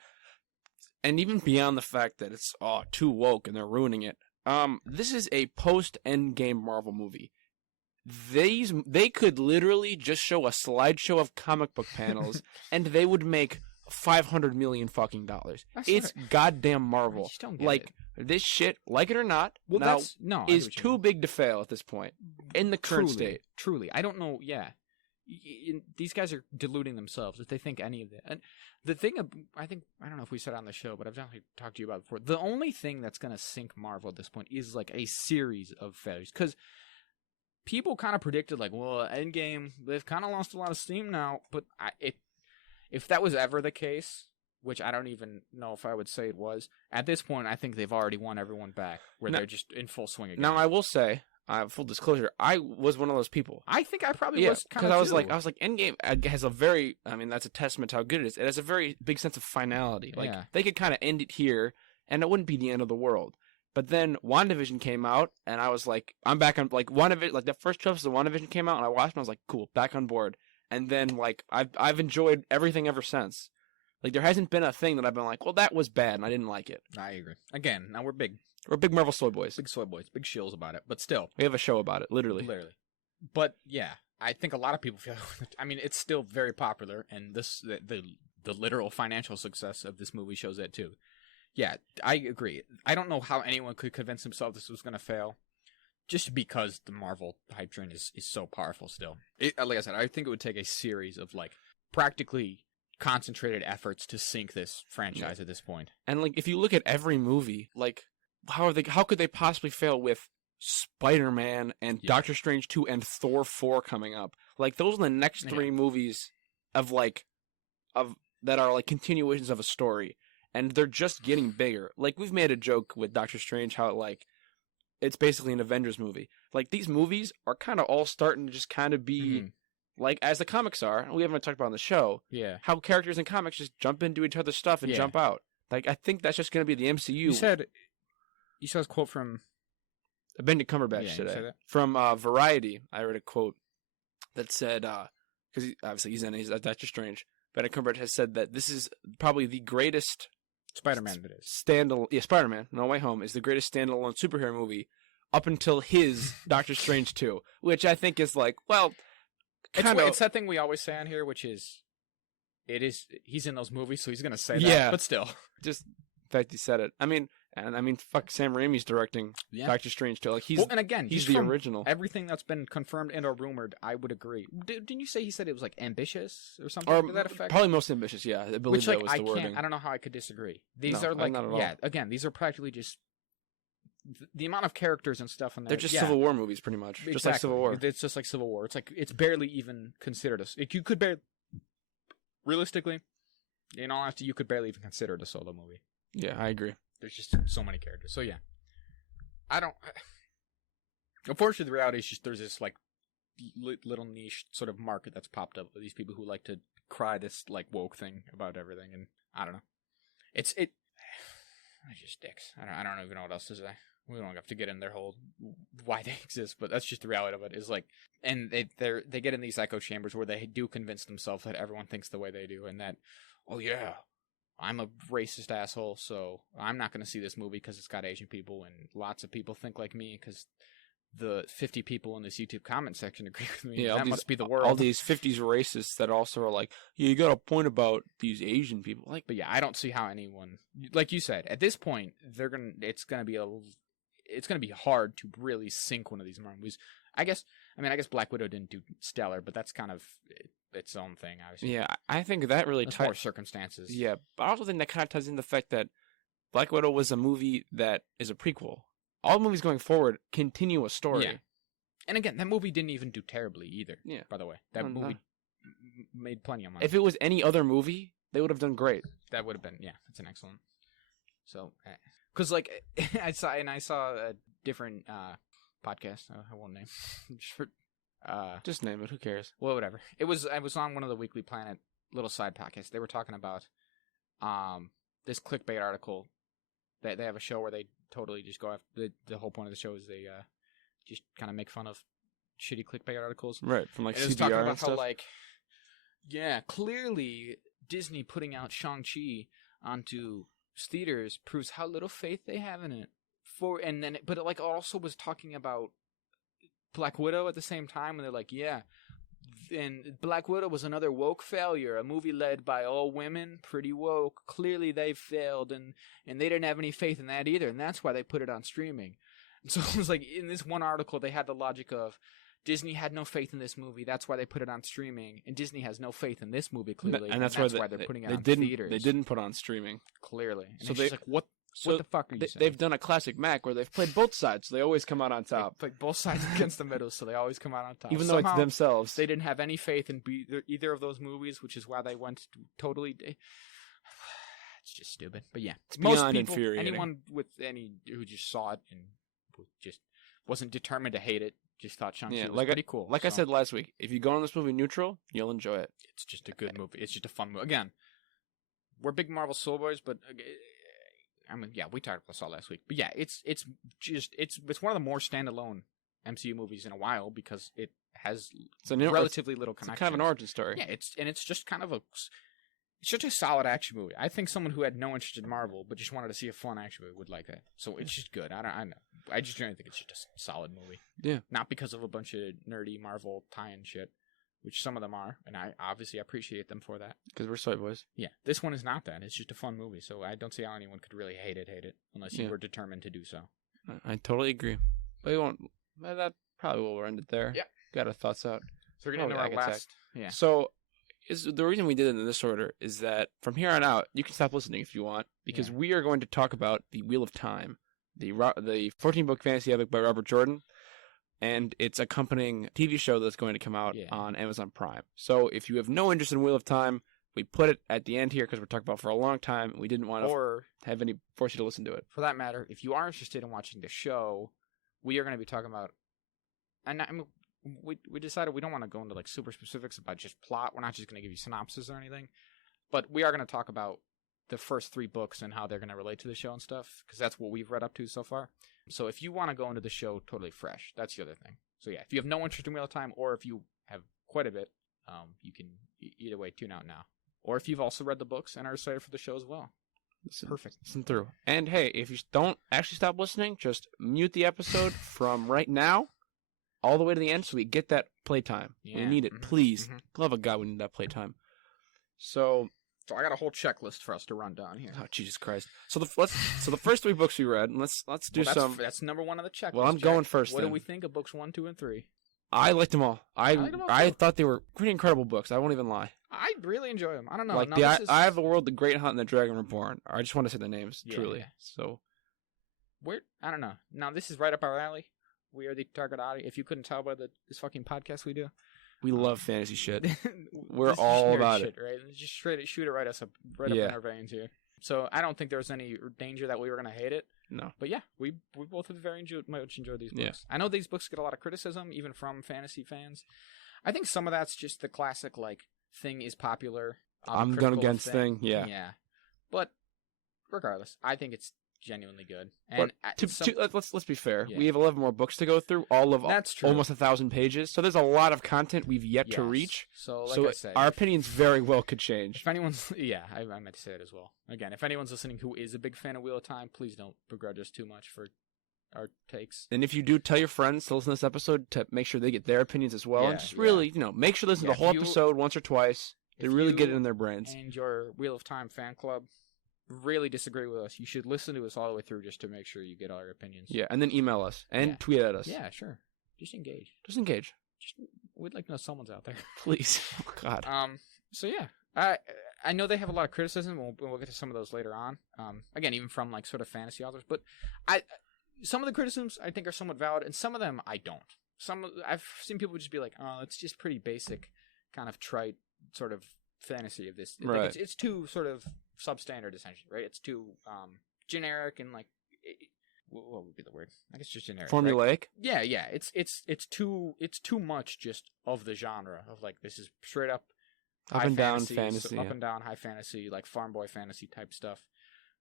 even beyond the fact that it's too woke and they're ruining it. This is a post-Endgame Marvel movie. They could literally just show a slideshow of comic book panels, and they would make $500 million fucking dollars. It's goddamn Marvel. I just don't get it. This shit, like it or not, is too big to fail at this point in the current state. Truly, I don't know. Yeah, these guys are deluding themselves if they think any of that. And the thing, I don't know if we said it on the show, but I've definitely talked to you about it before. The only thing that's going to sink Marvel at this point is like a series of failures, because people kind of predicted like, well, Endgame, they've kind of lost a lot of steam now. But if that was ever the case, which I don't even know if I would say it was, at this point, I think they've already won everyone back, where they're just in full swing again. Now, I will say, full disclosure, I was one of those people. I think I probably was kind of, because I was like, Endgame has a very, I mean, that's a testament to how good it is. It has a very big sense of finality. Like, they could kind of end it here, and it wouldn't be the end of the world. But then WandaVision came out, and I was like, I'm back on, like, WandaVision, like, the first 2 episodes of WandaVision came out, and I watched, and I was like, cool, back on board. And then, like, I've enjoyed everything ever since. Like, there hasn't been a thing that I've been like, well, that was bad, and I didn't like it. I agree. Again, now we're big Marvel soy boys. Big soy boys. Big shills about it. But still. We have a show about it, literally. But, yeah, I think a lot of people feel, I mean, it's still very popular, and the literal financial success of this movie shows that, too. Yeah, I agree. I don't know how anyone could convince himself this was going to fail, just because the Marvel hype train is so powerful still. Like I said, I think it would take a series of, like, practically concentrated efforts to sink this franchise at this point. And like, if you look at every movie, like, how could they possibly fail with Spider-Man and Doctor Strange 2 and Thor 4 coming up? Like, those are the next 3 movies of that are like continuations of a story, and they're just getting bigger. Like, we've made a joke with Doctor Strange how it's basically an Avengers movie. Like, these movies are kind of all starting to just kind of be like, as the comics are, and we haven't talked about on the show, how characters in comics just jump into each other's stuff and jump out. Like, I think that's just going to be the MCU. You saw his quote from Benedict Cumberbatch today. From Variety, I read a quote that said, because obviously he's Doctor Strange, Benedict Cumberbatch has said that this is probably the greatest Spider-Man standalone. Yeah, Spider-Man No Way Home is the greatest standalone superhero movie up until his Doctor Strange 2, which I think is like, well, It's that thing we always say on here, which is, he's in those movies, so he's going to say that, Yeah. but still. just the fact he said it. I mean, fuck, Sam Raimi's directing Doctor Strange 2. Like, and again, he's the from original. Everything that's been confirmed and or rumored, I would agree. Didn't you say he said it was like ambitious or something to that effect? Probably most ambitious, yeah. I believe Which, that was the I wording. I don't know how I could disagree. These No, are like, not at all. again, these are practically just the amount of characters and stuff in there. They're just Civil War movies, pretty much. Exactly. Just like Civil War. It's just like Civil War. It's like, it's barely even considered you could barely, realistically, in all honesty, you could barely even consider it a solo movie. Yeah, I agree. There's just so many characters. So yeah, unfortunately, the reality is just there's this like little niche sort of market that's popped up with these people who like to cry this like woke thing about everything, and I don't know. It's just dicks. I don't even know what else to say. We don't have to get in their whole why they exist, but that's just the reality of it. Is like, and they get in these echo chambers where they do convince themselves that everyone thinks the way they do, and that, oh yeah, I'm a racist asshole, so I'm not going to see this movie because it's got Asian people, and lots of people think like me because the 50 people in this YouTube comment section agree with me. Yeah, that must be the world. All these 50s racists that also are like, yeah, you got a point about these Asian people. Like, but yeah, I don't see how anyone, like you said, at this point, it's gonna be hard to really sink one of these movies. I guess Black Widow didn't do stellar, but that's kind of its own thing, obviously. Yeah, I think that really more circumstances. Yeah, but I also think that kind of ties in the fact that Black Widow was a movie that is a prequel. All movies going forward continue a story. Yeah. And again, that movie didn't even do terribly either. Yeah. By the way, that movie made plenty of money. If it was any other movie, they would have done great. That would have been, yeah, that's an excellent. So, because like I saw a different podcast. I won't name. Just name it. Who cares? Well, whatever. I was on one of the Weekly Planet little side podcasts. They were talking about this clickbait article. They have a show where they totally just go after the whole point of the show is they just kind of make fun of shitty clickbait articles, right? From like CBR and talking about and stuff. How like, yeah, clearly Disney putting out Shang-Chi onto theaters proves how little faith they have in it. But it like also was talking about Black Widow at the same time, and they're like, yeah. And Black Widow was another woke failure, a movie led by all women, pretty woke. Clearly they failed, and they didn't have any faith in that either, and that's why they put it on streaming. And so it was like, in this one article, they had the logic of, Disney had no faith in this movie, that's why they put it on streaming, and Disney has no faith in this movie, clearly, and that's why they're putting it on theaters. They didn't put it on streaming. Clearly. And so it's just like, what the fuck are you saying? They've done a classic Mac where they've played both sides, so they always come out on top. They played both sides against the middle, so they always come out on top. Even though it's themselves. They didn't have any faith in either of those movies, which is why they went totally... It's just stupid. But yeah. It's beyond infuriating. Anyone who just saw it and just wasn't determined to hate it, just thought Shang-Chi was pretty cool. I said last week, if you go on this movie neutral, you'll enjoy it. It's just a good movie. It's just a fun movie. Again, we're big Marvel soul boys, but... I mean, yeah, we talked about this all last week, but yeah, it's one of the more standalone MCU movies in a while because it has relatively little connection. It's kind of an origin story. Yeah, it's just kind of it's just a solid action movie. I think someone who had no interest in Marvel but just wanted to see a fun action movie would like that. So it's just good. I know. I just generally think it's just a solid movie. Yeah, not because of a bunch of nerdy Marvel tie-in shit, which some of them are, and I obviously appreciate them for that. Because we're soy boys. Yeah, this one is not that. It's just a fun movie, so I don't see how anyone could really hate it, unless you were determined to do so. I totally agree. But we won't. That probably will end it there. Yeah. Got our thoughts out. So we're going to our last... Yeah. So, the reason we did it in this order is that from here on out, you can stop listening if you want, because we are going to talk about The Wheel of Time, the 14-book fantasy epic by Robert Jordan, and its accompanying TV show that's going to come out on Amazon Prime. So if you have no interest in Wheel of Time, we put it at the end here because we're talking about it for a long time, and we didn't want to force you to listen to it. For that matter, if you are interested in watching the show, we are going to be talking about... And we decided we don't want to go into like super specifics about just plot. We're not just going to give you synopsis or anything. But we are going to talk about the first 3 books and how they're going to relate to the show and stuff, because that's what we've read up to so far. So if you want to go into the show totally fresh, that's the other thing. So yeah, if you have no interest in Wheel of Time, or if you have quite a bit, you can either way tune out now. Or if you've also read the books and are excited for the show as well. Perfect. through. And hey, if you don't actually stop listening, just mute the episode from right now all the way to the end so we get that playtime. We Yeah. need it, Mhm. please. Mhm. Love of God, we need that playtime. So, So I got a whole checklist for us to run down here. oh Jesus Christ! So the first 3 books we read. And let's do Well, some. that's number one on the checklist. Well, I'm Jack. going first. What then. do we think of books 1, 2, and 3? I liked them all. I liked them all, I too. thought they were pretty incredible books. I won't even lie. I really enjoy them. I don't know. Like No, the this is- Eye of the World, The Great Hunt, and The Dragon Reborn. I just want to say the names Yeah, truly. yeah. So I don't know. Now this is right up our alley. We are the target audience. If you couldn't tell by this fucking podcast we do, we love fantasy shit. We're This is just all nerd about shit, right? Just shoot it right up in our veins here. So I don't think there was any danger that we were gonna hate it. No. But yeah, we both have very much enjoyed these books. Yeah. I know these books get a lot of criticism, even from fantasy fans. I think some of that's just the classic like thing is popular. I'm critical going of against thing. Yeah. Yeah. But regardless, I think it's genuinely good. And But let's be fair. Yeah. We have 11 more books to go through. All of That's true. almost 1,000 pages. So there's a lot of content we've yet to Yes. reach. So like So I said, our opinions very well could change. if anyone's I meant to say it as well. Again, if anyone's listening who is a big fan of Wheel of Time, please don't begrudge us too much for our takes. And if you do, tell your friends to listen to this episode to make sure they get their opinions as well. Yeah, And just yeah. really, make sure to listen to Yeah, the whole if you- episode once or twice. They if really get it you in their brains. And your Wheel of Time fan club really disagree with us, you should listen to us all the way through just to make sure you get our opinions. Yeah, and then email us and Yeah. tweet at us. Yeah, sure. Just engage. Just engage. We'd like to know someone's out there. Please. Oh, God. So yeah, I know they have a lot of criticism. We'll get to some of those later on. Again, even from like sort of fantasy authors, but some of the criticisms I think are somewhat valid, and some of them I don't. I've seen people just be like, "Oh, it's just pretty basic, kind of trite sort of fantasy of this." Right. Like it's too sort of substandard, essentially, right? It's too generic and like. What would be the word? I guess just generic. Formulaic. Right? Yeah. It's too much just of the genre of like this is straight up Up high and down fantasy, fantasy. up Yeah. and down high fantasy, like farm boy fantasy type stuff.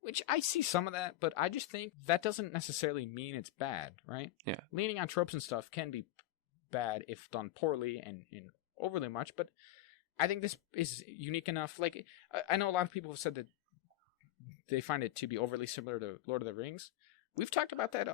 Which I see some of that, but I just think that doesn't necessarily mean it's bad, right? Yeah. Leaning on tropes and stuff can be bad if done poorly and overly much, but I think this is unique enough. Like, I know a lot of people have said that they find it to be overly similar to Lord of the Rings. We've talked about that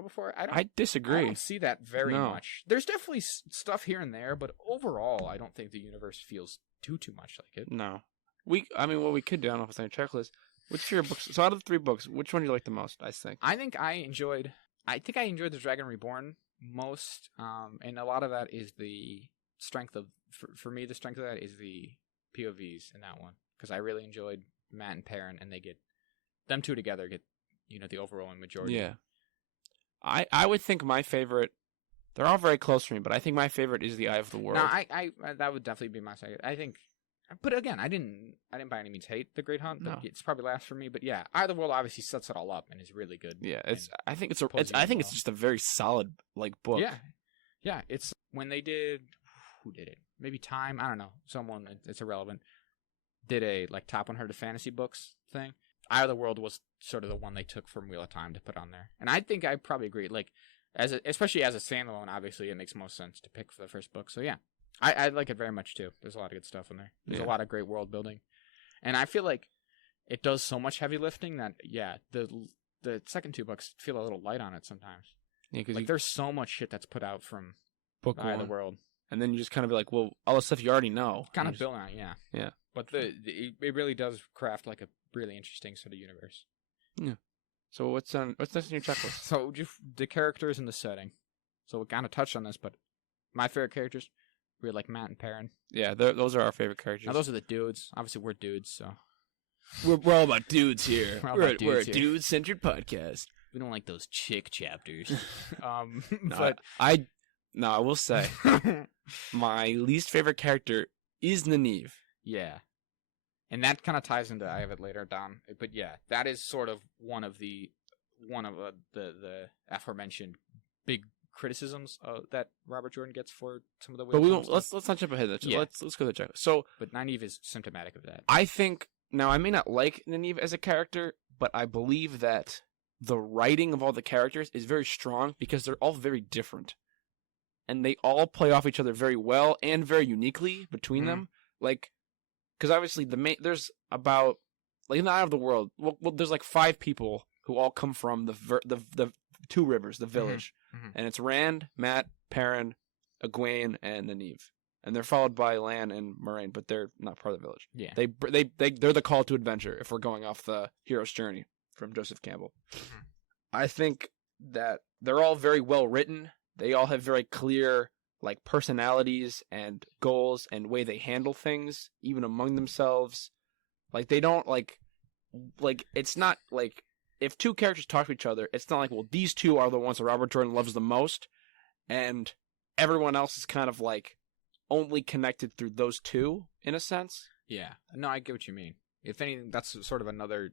before. I disagree. I don't see that very No. much. There's definitely stuff here and there, but overall, I don't think the universe feels too much like it. No. What we could do, I don't know if it's on your checklist. Which are your books? So out of the 3 books, which one do you like the most, I think? I think I enjoyed The Dragon Reborn most, and a lot of that is the strength of, for me, the strength of that is the POVs in that one, because I really enjoyed Matt and Perrin, and them two together get, the overwhelming majority. Yeah. I would think my favorite, they're all very close for me, but I think my favorite is The Eye of the World. No, I that would definitely be my second. I think, but again, I didn't by any means hate The Great Hunt. No. It's probably last for me, but yeah, Eye of the World obviously sets it all up and is really good. Yeah, and I think it's pulls you I in think well. it's just a very solid book. Yeah. It's when they did, who did it? Maybe Time. I don't know. Someone. It's irrelevant. Did a like top 100 fantasy books thing. Eye of the World was sort of the one they took from Wheel of Time to put on there, and I think I probably agree. Like, especially as a standalone, obviously it makes most sense to pick for the first book. So yeah, I like it very much too. There's a lot of good stuff in there. There's a lot of great world building, and I feel like it does so much heavy lifting that the second 2 books feel a little light on it sometimes. Yeah, because Like there's so much shit that's put out from book Eye of the one, World. and then you just kind of be like, well, all the stuff you already know. Kind And of you built on it, yeah. Yeah. But it really does craft like a really interesting sort of universe. So what's next on your checklist? So just the characters and the setting. So we kind of touched on this, but my favorite characters, we like Matt and Perrin. Yeah, those are our favorite characters. Now those are the dudes. Obviously, we're dudes, so We're all about dudes here. We're all about We're a dudes here. dude-centered podcast. we don't like those chick chapters. No, I will say my least favorite character is Nynaeve. yeah, and that kind of ties into I have it later down. But yeah, that is sort of one of the aforementioned big criticisms that Robert Jordan gets for some of the. But we Wheel of won't. Time stuff. Let's not jump ahead. Yeah. Let's go to the checklist. So But Nynaeve is symptomatic of that. I think now I may not like Nynaeve as a character, but I believe that the writing of all the characters is very strong because they're all very different, and they all play off each other very well and very uniquely between Mhm. them. Like, because obviously there's about like not out of the world. Well, there's like 5 people who all come from the 2 rivers, the village, and it's Rand, Mat, Perrin, Egwene, and Nynaeve, and they're followed by Lan and Moiraine, but they're not part of the village. Yeah. They're the call to adventure if we're going off the hero's journey from Joseph Campbell. I think that they're all very well written. They all have very clear like personalities and goals and way they handle things, even among themselves. Like they don't like it's not like if 2 characters talk to each other, it's not like, well, these 2 are the ones that Robert Jordan loves the most, and everyone else is kind of like only connected through those 2 in a sense. Yeah. No, I get what you mean. If anything, that's sort of another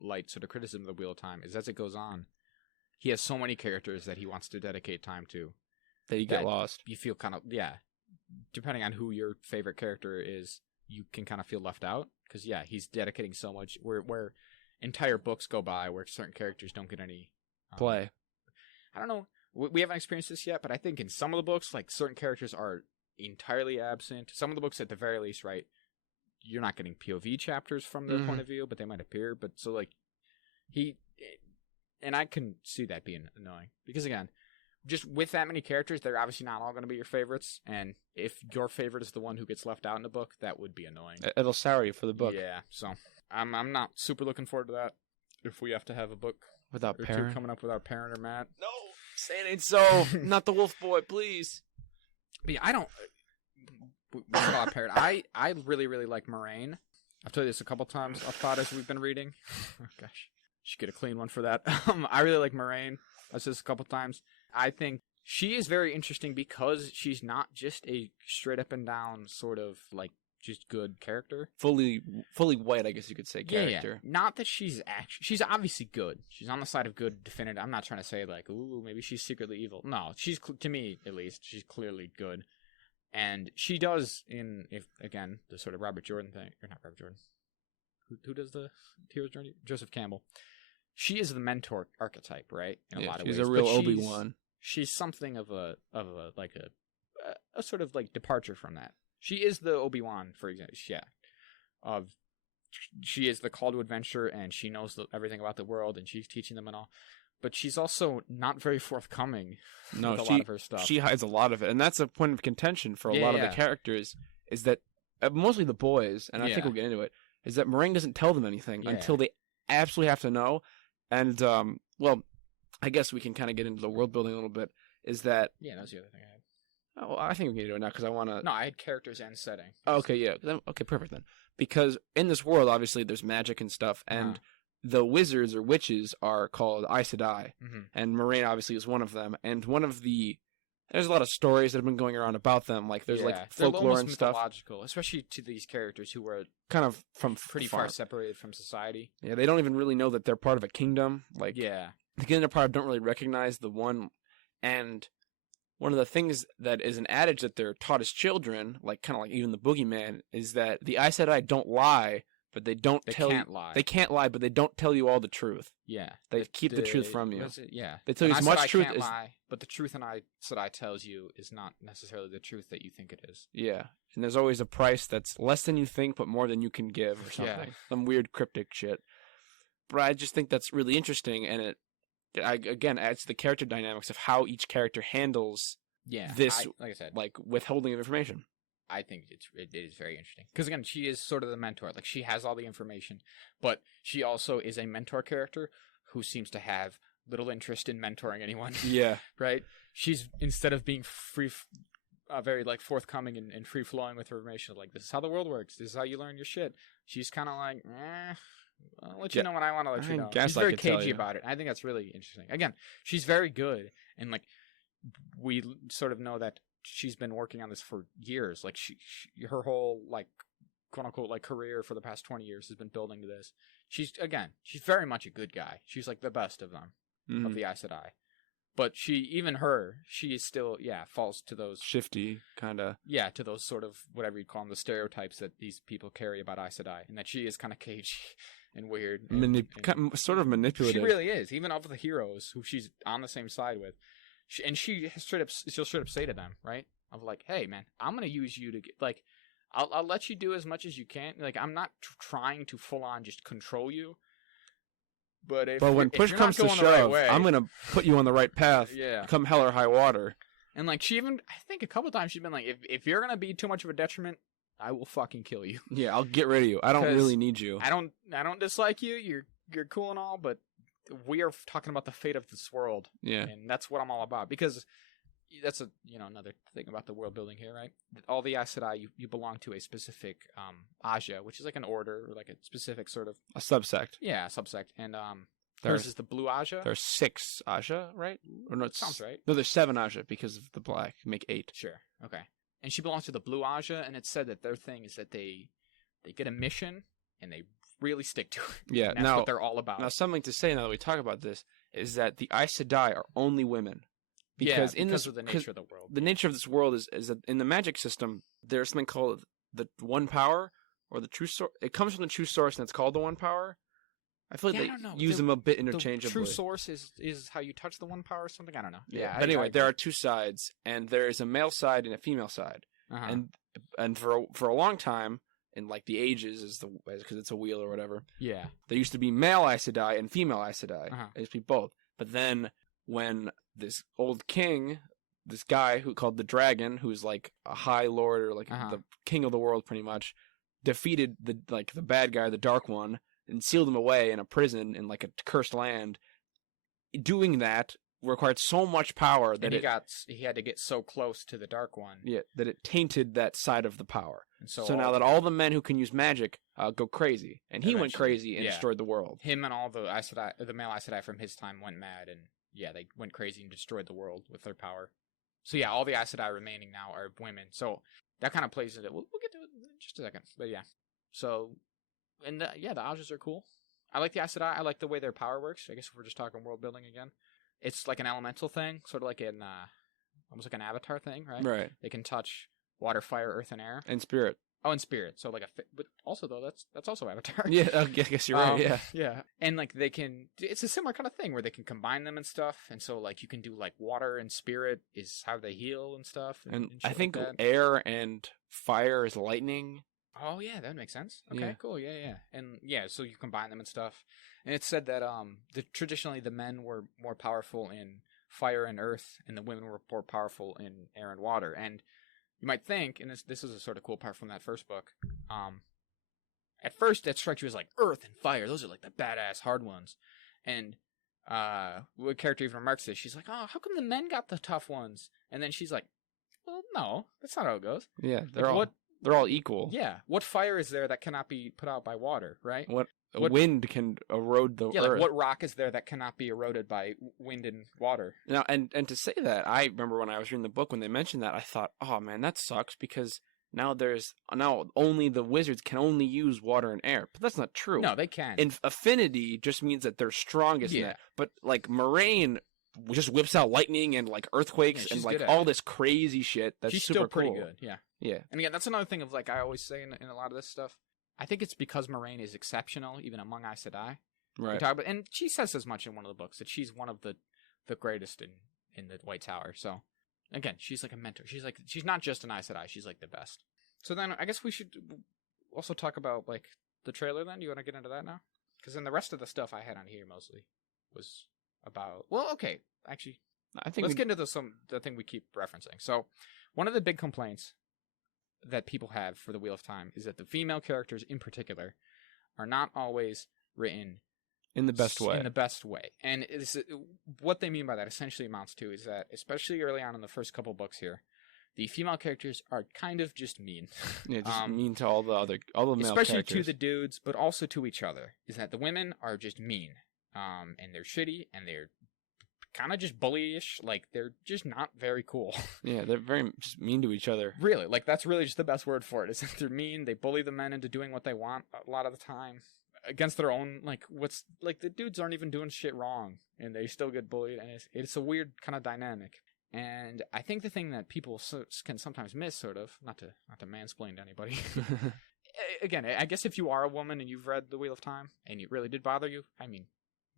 light sort of criticism of the Wheel of Time is as it goes on, he has so many characters that he wants to dedicate time to. That you get lost. You feel kind of, depending on who your favorite character is, you can kind of feel left out. Because, he's dedicating so much where entire books go by where certain characters don't get any play. I don't know. We haven't experienced this yet, but I think in some of the books, like certain characters are entirely absent. Some of the books, at the very least, right, you're not getting POV chapters from their point of view, but they might appear. But so like and I can see that being annoying because again, just with that many characters, they're obviously not all going to be your favorites. And if your favorite is the one who gets left out in the book, that would be annoying. It'll sour you for the book. Yeah, so I'm not super looking forward to that. If we have to have a book without or Perrin 2 coming up without Perrin or Mat. No, say it ain't so. Not the Wolf Boy, please. But yeah, I don't. About Perrin, I really really like Moiraine. I've told you this a couple times off pod as we've been reading. Oh gosh, should get a clean one for that. I really like Moiraine. I've said this a couple times. I think she is very interesting because she's not just a straight up and down sort of like just good character. Fully white, I guess you could say, character. Yeah. Not that she's obviously good. She's on the side of good, definitive. I'm not trying to say like, ooh, maybe she's secretly evil. No, she's to me at least, she's clearly good. And she does again, the sort of Robert Jordan thing, or not Robert Jordan. Who does the hero's journey? Joseph Campbell. She is the mentor archetype, right? In a lot of ways. She's a real Obi-Wan. She's something of a sort of like departure from that. She is the Obi-Wan, for example. Yeah. She is the call to adventure, and she knows everything about the world, and she's teaching them and all. But she's also not very forthcoming with a lot of her stuff. She hides a lot of it, and that's a point of contention for a lot of the characters, is that, mostly the boys, and I think we'll get into it, is that Moiraine doesn't tell them anything until they absolutely have to know. And, well, I guess we can kind of get into the world building a little bit, is that... Yeah, that's the other thing I had. Oh, I think we can do it now, because I want to... No, I had characters and setting. Oh, okay, yeah. Okay, perfect then. Because in this world, obviously, there's magic and stuff, and... The wizards or witches are called Aes Sedai, and Moiraine obviously is one of them. And there's a lot of stories that have been going around about them. Like there's like folklore and stuff, mythological, especially to these characters who are kind of from pretty far separated from society. Yeah, they don't even really know that they're part of a kingdom. Like the kingdom they're part of don't really recognize the one. And one of the things that is an adage that they're taught as children, like kind of like even the boogeyman, is that the Aes Sedai don't lie. But they can't lie. They can't lie, but they don't tell you all the truth. Yeah. They keep the truth from you. Yeah. They tell you as much truth as... lie, but the truth Aes Sedai tells you is not necessarily the truth that you think it is. Yeah. And there's always a price that's less than you think, but more than you can give or something. Yeah. Some weird cryptic shit. But I just think that's really interesting, and it, again, adds to the character dynamics of how each character handles this, like I said, like withholding of information. I think it is very interesting because again, she is sort of the mentor. Like she has all the information, but she also is a mentor character who seems to have little interest in mentoring anyone. Yeah, right. She's instead of being very like forthcoming and free flowing with her information, like this is how the world works. This is how you learn your shit. She's kind of like, I'll let you know when I want to let you know. She's very cagey about it. I think that's really interesting. Again, she's very good, and like we sort of know that. She's been working on this for years. Like her whole like quote unquote like career for the past 20 years has been building to this. She's very much a good guy. She's like the best of them of the Aes Sedai. But she is still falls to those shifty kind of to those sort of whatever you call them, the stereotypes that these people carry about Aes Sedai, and that she is kind of cagey and weird, sort of manipulative. She really is. Even of the heroes who she's on the same side with. She'll straight up say to them, right? Of like, hey man, I'm gonna use you to get like, I'll let you do as much as you can. Like, I'm not trying to full on just control you. But when push comes to shove, I'm gonna put you on the right path. Yeah. Come hell or high water. And like I think a couple times she's been like, if you're gonna be too much of a detriment, I will fucking kill you. Yeah, I'll get rid of you. I don't really need you. I don't dislike you. You're cool and all, but we are talking about the fate of this world. Yeah. And that's what I'm all about, because that's another thing about the world building here, right? All the Aes Sedai, you belong to a specific Aja, which is like an order or like a specific sort of a subsect. Yeah, a subsect. And theirs is the Blue Aja. There's 6 Aja, right? Or no, sounds right. No, there's 7 Aja because of the black. Make 8. Sure. Okay. And she belongs to the Blue Aja, and it's said that their thing is that they get a mission and they really stick to it. Yeah. And that's what they're all about. Now, something to say now that we talk about this is that the Aes Sedai are only women. Because of the nature of the world. The nature of this world is that in the magic system, there's something called the One Power, or the true source. It comes from the true source, and it's called the One Power. I feel like they use them a bit interchangeably. The true source is how you touch the One Power or something? I don't know. Yeah. But anyway, there are 2 sides, and there is a male side and a female side. Uh-huh. And for a long time, in like the ages, because it's a wheel or whatever. Yeah. There used to be male Aes Sedai and female Aes Sedai. Uh-huh. There used to be both. But then when this old king, this guy who called the Dragon, who's like a high lord or like the king of the world pretty much, defeated the bad guy, the Dark One, and sealed him away in a prison in like a cursed land. Doing that required so much power that he had to get so close to the Dark One. Yeah, that it tainted that side of the power. And so now that all the men who can use magic go crazy, and he went crazy and destroyed the world. Him and all the Aes Sedai, the male Aes Sedai from his time went mad, and they went crazy and destroyed the world with their power. So yeah, all the Aes Sedai remaining now are women. So that kind of plays into it. We'll get to it in just a second. But yeah. So, and the Ajas are cool. I like the Aes Sedai. I like the way their power works. I guess if we're just talking world building again. It's like an elemental thing, sort of like almost like an avatar thing, right? Right. They can touch water, fire, earth, and air. And spirit. Oh, and spirit. So like but also though that's also avatar. Yeah, I guess you're right. Yeah. Yeah. And like it's a similar kind of thing where they can combine them and stuff. And so like you can do like water and spirit is how they heal and stuff. And I think air and fire is lightning. Oh yeah, that makes sense. Okay, yeah. Cool. Yeah. And yeah, so you combine them and stuff. And it's said that traditionally the men were more powerful in fire and earth, and the women were more powerful in air and water. And you might think, and this is a sort of cool part from that first book, at first that strikes you as like earth and fire. Those are like the badass hard ones. And what character even remarks this? She's like, oh, how come the men got the tough ones? And then she's like, well, no, that's not how it goes. Yeah, they're all equal. Yeah. What fire is there that cannot be put out by water, right? What wind can erode the earth. Like what rock is there that cannot be eroded by wind and water? Now, and to say that, I remember when I was reading the book, when they mentioned that, I thought, oh man, that sucks, because now only the wizards can only use water and air. But that's not true. No, they can. And affinity just means that they're strongest in that. But like Moraine just whips out lightning and like earthquakes and like all this crazy shit. That's she's super still pretty cool. good. Yeah. Yeah. And again, that's another thing of like I always say in a lot of this stuff. I think it's because Moraine is exceptional, even among Aes Sedai. Right. And she says as much in one of the books, that she's one of the greatest in the White Tower. So, again, she's like a mentor. She's not just an Aes Sedai, she's like the best. So then I guess we should also talk about like the trailer then. Do you want to get into that now? Because then the rest of the stuff I had on here mostly was about... Well, okay. Actually, let's get into the thing we keep referencing. So, one of the big complaints that people have for the Wheel of Time is that the female characters in particular are not always written in the best way. In the best way. And what they mean by that essentially amounts to is that, especially early on in the first couple books here, the female characters are kind of just mean. Yeah, just mean to all the male especially characters. To the dudes, but also to each other. Is that the women are just mean. And they're shitty, and they're kind of just bullyish. Like, they're just not very cool. Yeah, they're very just mean to each other. Really, like, that's really just the best word for it, is that they're mean. They bully the men into doing what they want a lot of the time. Against their own, the dudes aren't even doing shit wrong, and they still get bullied, and it's a weird kind of dynamic. And I think the thing that people can sometimes miss, sort of, not to mansplain to anybody. Again, I guess if you are a woman and you've read The Wheel of Time, and it really did bother you, I mean,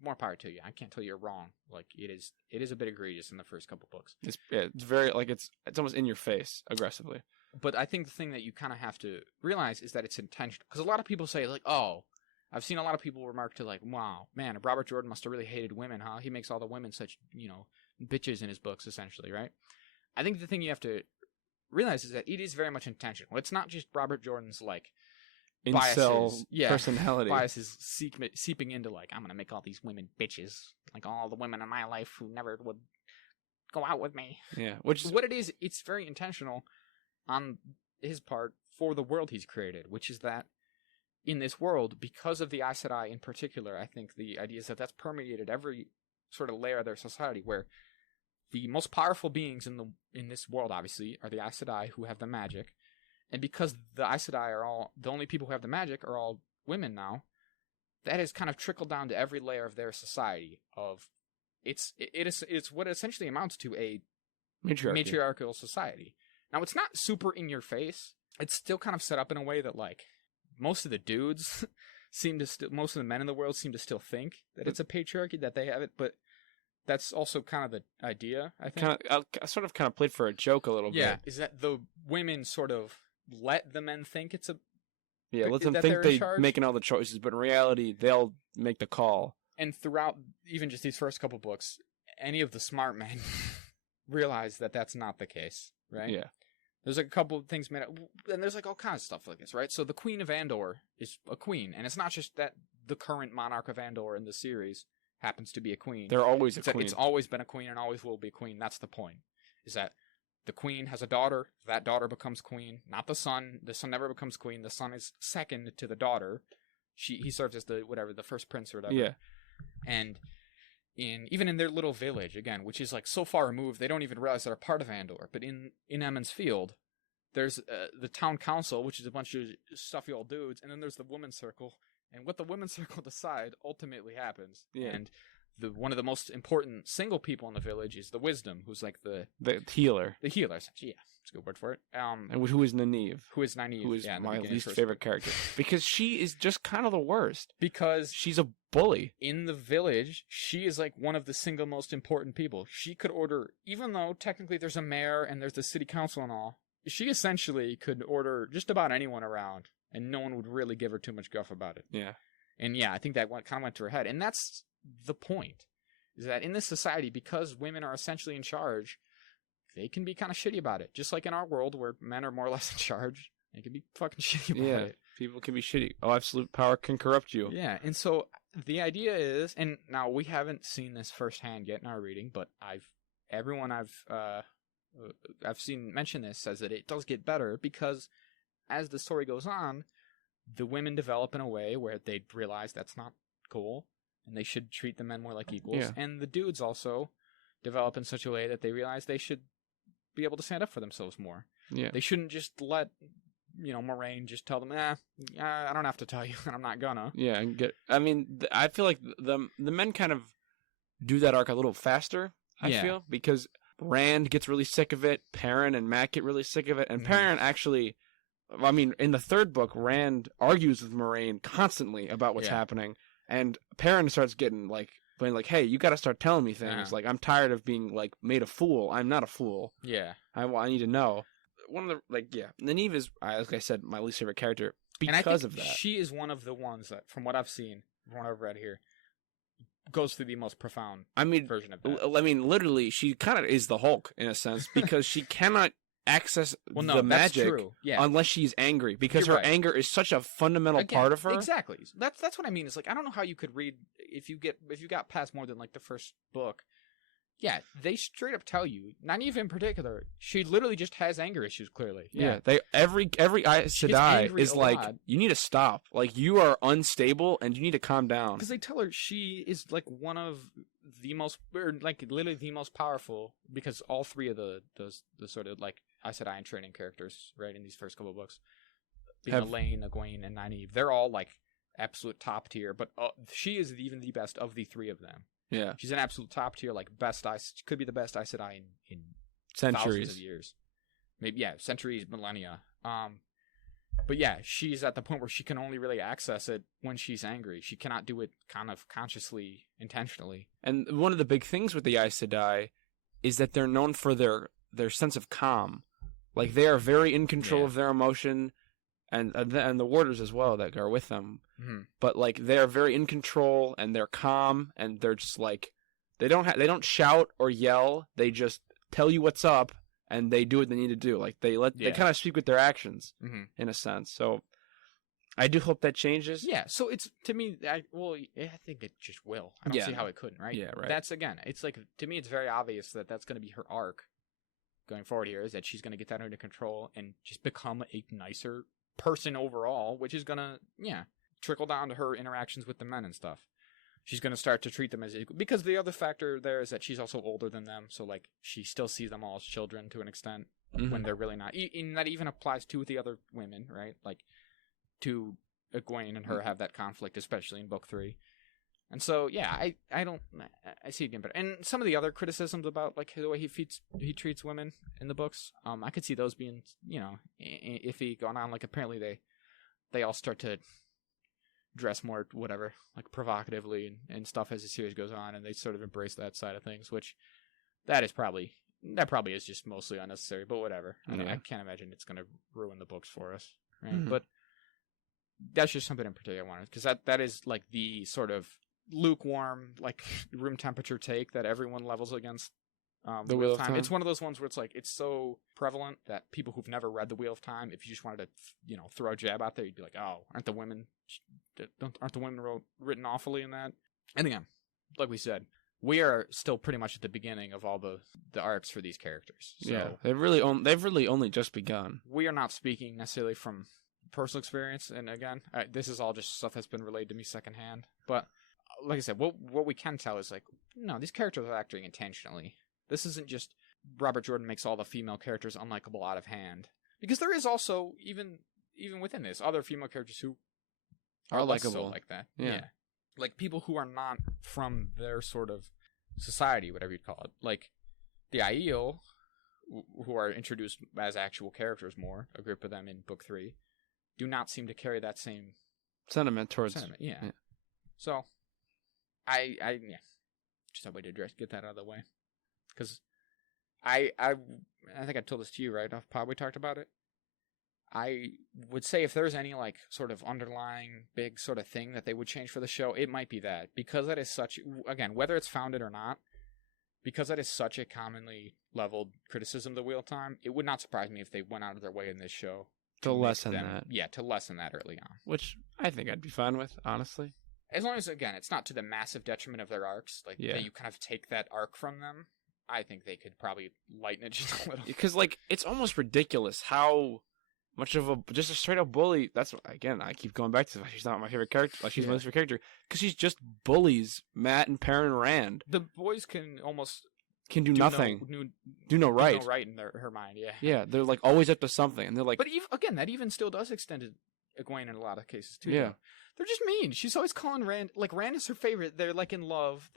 more power to you. I can't tell you you're wrong. Like, it is a bit egregious in the first couple books. It's very, like, it's almost in your face, aggressively. But I think the thing that you kind of have to realize is that it's intentional. Because a lot of people say, like, oh, I've seen a lot of people remark to, like, wow, man, Robert Jordan must have really hated women, huh? He makes all the women such, bitches in his books, essentially, right? I think the thing you have to realize is that it is very much intentional. It's not just Robert Jordan's, like, incel personality. Biases seeping into, like, I'm going to make all these women bitches. Like, all the women in my life who never would go out with me. Yeah. Which is what it is, it's very intentional on his part for the world he's created, which is that in this world, because of the Aes Sedai in particular, I think the idea is that that's permeated every sort of layer of their society, where the most powerful beings in this world, obviously, are the Aes Sedai, who have the magic. And because the Aes Sedai are all, the only people who have the magic are all women now, that has kind of trickled down to every layer of their society. It's what it essentially amounts to a matriarchal society. Now, it's not super in your face. It's still kind of set up in a way that, like, most of the dudes most of the men in the world seem to still think that it's a patriarchy, that they have it, but that's also kind of the idea, I think. I sort of played for a joke a little bit. Yeah, is that the women sort of let the men think it's a... Yeah, let them think they're making all the choices, but in reality, they'll make the call. And throughout even just these first couple books, any of the smart men realize that that's not the case, right? Yeah. There's like a couple of things made up, and there's like all kinds of stuff like this, right? So the Queen of Andor is a queen, and it's not just that the current monarch of Andor in the series happens to be a queen. They're always a queen. It's always been a queen and always will be a queen. That's the point, is that the queen has a daughter, that daughter becomes queen, not the son. The son never becomes queen. The son is second to the daughter. He serves as the first prince or whatever. Yeah. And even in their little village, again, which is like so far removed, they don't even realize they're a part of Andor. But in Emond's Field, there's the town council, which is a bunch of stuffy old dudes, and then there's the women's circle. And what the women's circle decide ultimately happens. Yeah. And one of the most important single people in the village is the Wisdom, who's like the healer. The healer, yeah, that's a good word for it. And who is Nynaeve? Who is Nynaeve? Who is my least favorite character. Because she is just kind of the worst. Because she's a bully. In the village, she is like one of the single most important people. She could order, even though technically there's a mayor and there's the city council and all, she essentially could order just about anyone around, and no one would really give her too much guff about it. Yeah. And yeah, I think that kind of went to her head. And that's the point, is that in this society, because women are essentially in charge, they can be kind of shitty about it. Just like in our world, where men are more or less in charge, they can be fucking shitty about it. People can be shitty. Oh, absolute power can corrupt you. Yeah, and so the idea is, and now we haven't seen this firsthand yet in our reading, but everyone I've seen mention this says that it does get better, because as the story goes on, the women develop in a way where they realize that's not cool, and they should treat the men more like equals. Yeah. And the dudes also develop in such a way that they realize they should be able to stand up for themselves more. Yeah. They shouldn't just let, Moiraine just tell them, I don't have to tell you, and I'm not gonna. Yeah, I feel like the men kind of do that arc a little faster, I feel, because Rand gets really sick of it, Perrin and Mat get really sick of it, and Perrin actually... in the third book, Rand argues with Moiraine constantly about what's happening, and Perrin starts getting hey, you got to start telling me things. Like, I'm tired of being made a fool. I'm not a fool. Yeah, I need to know. One of the Nynaeve is, like I said, my least favorite character because of that. She is one of the ones that, from what I've seen, from what I've read here, goes through the most profound version of that. Literally, she kind of is the Hulk in a sense, because she cannot access the magic unless she's angry, because her anger is such a fundamental part of her. Exactly. That's what I mean. It's like, I don't know how you could read if you got past more than the first book. Yeah, they straight up tell you, Nynaeve in particular, she literally just has anger issues, clearly. Yeah, they every Aes Sedai is like, you need to stop. Like, you are unstable and you need to calm down. Because they tell her she is one of the most, or literally the most powerful, because all three of the sort of Aes Sedai in training characters, right, in these first couple of books, being Elaine, Egwene, and Nynaeve, they're all absolute top tier, but she is even the best of the three of them. Yeah, she's an absolute top tier, could be the best Aes Sedai in centuries thousands of years, maybe centuries, millennia. But yeah, she's at the point where she can only really access it when she's angry. She cannot do it kind of consciously, intentionally. And one of the big things with the Aes Sedai is that they're known for their sense of calm. Like they are very in control Yeah. of their emotion, and the warders as well that are with them. But like they're very in control and they're calm and they're just like they don't shout or yell. They just tell you what's up and they do what they need to do. Like they kind of speak with their actions in a sense. So I do hope that changes. Yeah, so it's, to me, I think it just will. I don't see how it couldn't, right? Yeah, right. That's, again, it's like, to me, it's very obvious that that's going to be her arc going forward here, is that she's going to get that under control and just become a nicer person overall, which is going to, trickle down to her interactions with the men and stuff. She's going to start to treat them as equal, because the other factor there is that she's also older than them, so, like, she still sees them all as children to an extent, when they're really not. And that even applies to the other women, right? Like, to Egwene and her have that conflict, especially in book 3. And so, yeah, I see it getting better. And some of the other criticisms about, like, the way he treats women in the books, I could see those being, iffy going on. Like, apparently they all start to dress more, whatever, like, provocatively and stuff as the series goes on, and they sort of embrace that side of things, which that probably is just mostly unnecessary, but whatever. I can't imagine it's going to ruin the books for us, right? But that's just something in particular I wanted, because that is like the sort of lukewarm, like room temperature take that everyone levels against the Wheel of Time. It's one of those ones where it's like it's so prevalent that people who've never read the Wheel of Time, if you just wanted to throw a jab out there, you'd be like, oh, aren't the women written awfully in that? And again, like we said, we are still pretty much at the beginning of all the arcs for these characters. So they've really only just begun. We are not speaking necessarily from personal experience, and again, this is all just stuff that's been relayed to me secondhand. But like I said, what we can tell is like, no, these characters are acting intentionally. This isn't just Robert Jordan makes all the female characters unlikable out of hand, because there is also even within this other female characters who are likable, so like that. Yeah, like people who are not from their sort of society, whatever you'd call it, like the Aiel, who are introduced as actual characters more, a group of them in book 3. Do not seem to carry that same sentiment towards. Yeah. So, I just a way to get that out of the way, because I think I told this to you right off pod. We talked about it. I would say if there's any like sort of underlying big sort of thing that they would change for the show, it might be that, because that is such, again, whether it's founded or not, because that is such a commonly leveled criticism of the Wheel of Time, it would not surprise me if they went out of their way in this show to lessen that. Yeah, to lessen that early on. Which I think I'd be fine with, honestly. As long as, again, it's not to the massive detriment of their arcs, like that you kind of take that arc from them, I think they could probably lighten it just a little. Because, like, it's almost ridiculous how much of just a straight up bully. That's, again, I keep going back to she's not my favorite character. Like, she's my favorite character. Because she's just bullies Matt and Perrin and Rand. The boys can do nothing. Do no right. Do no right in her mind, yeah. Yeah, they're like always up to something, and they're like. But that even still does extend to Egwene in a lot of cases too. Yeah, though. They're just mean. She's always calling Rand, like, Rand is her favorite. They're like in love.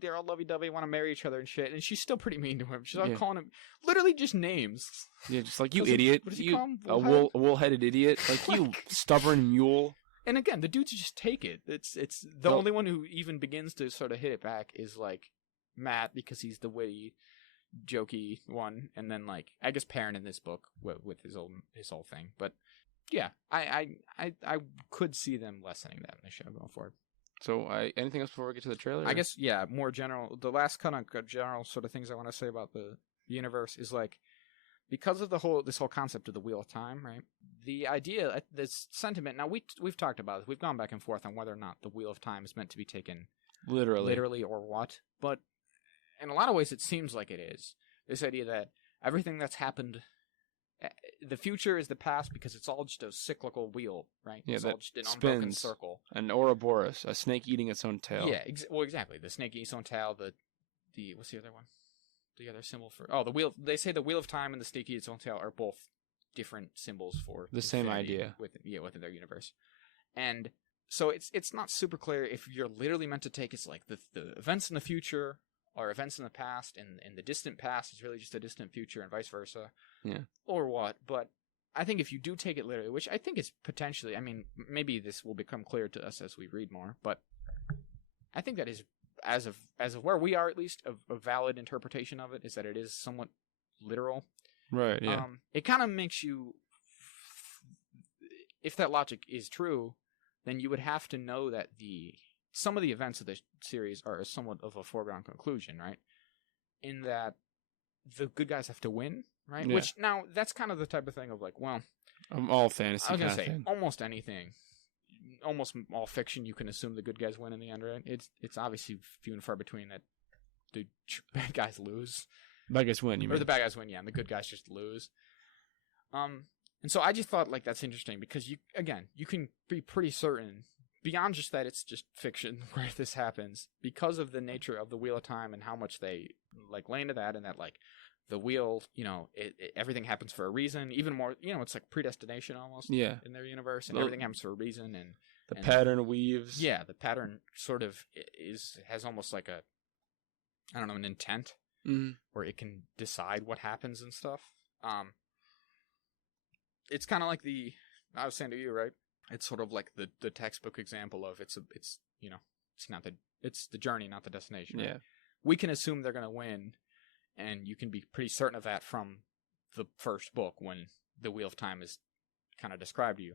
They're all lovey dovey, want to marry each other and shit. And she's still pretty mean to him. She's all calling him literally just names. Yeah, just like you idiot. What does he call him? A wool-headed idiot. Like you stubborn mule. And again, the dudes just take it. It's the only one who even begins to sort of hit it back is like Matt, because he's the witty, jokey one, and then like I guess Perrin in this book with his whole thing. But yeah, I could see them lessening that in the show going forward. So anything else before we get to the trailer? I guess more general. The last kind of general sort of things I want to say about the universe is like, because of this whole concept of the Wheel of Time, right? The idea, this sentiment. Now we've talked about this. We've gone back and forth on whether or not the Wheel of Time is meant to be taken literally or what. But in a lot of ways, it seems like it is. This idea that everything that's happened, the future is the past, because it's all just a cyclical wheel, right? Yeah, it's all just an spins, unbroken circle. An Ouroboros, a snake eating its own tail. Yeah, exactly. The snake eating its own tail. The what's the other one? The other symbol for the wheel. They say the Wheel of Time and the snake eating its own tail are both different symbols for the same idea within their universe. And so it's not super clear if you're literally meant to take it's like the events in the future or events in the past, and the distant past is really just a distant future, and vice versa. Yeah. Or what? But I think if you do take it literally, which I think is potentially, I mean, maybe this will become clear to us as we read more, but I think that is, as of where we are at least, a valid interpretation of it is that it is somewhat literal. Right. Yeah. It kind of makes you, if that logic is true, then you would have to know that some of the events of the series are somewhat of a foregone conclusion, right? In that the good guys have to win, right? Yeah. Which now that's kind of the type of thing of like, well, All fantasy. I was gonna kind of say thing. almost anything, almost all fiction, you can assume the good guys win in the end, right? It's obviously few and far between that the bad guys lose. Bad guys win. You Or mean? the bad guys win, yeah, and the good guys just lose. And so I just thought like that's interesting because you can be pretty certain beyond just that it's just fiction where this happens because of the nature of the Wheel of Time and how much they like lay into that, and that like the wheel, everything happens for a reason. Even more, it's like predestination almost. Yeah. In their universe, and Well, everything happens for a reason, and The and pattern weaves. yeah, the pattern sort of has almost like an intent Mhm. where it can decide what happens and stuff. It's kind of like I was saying to you, right? It's sort of like the textbook example of it's the journey, not the destination. Right? Yeah. We can assume they're going to win, and you can be pretty certain of that from the first book when the Wheel of Time is kind of described to you.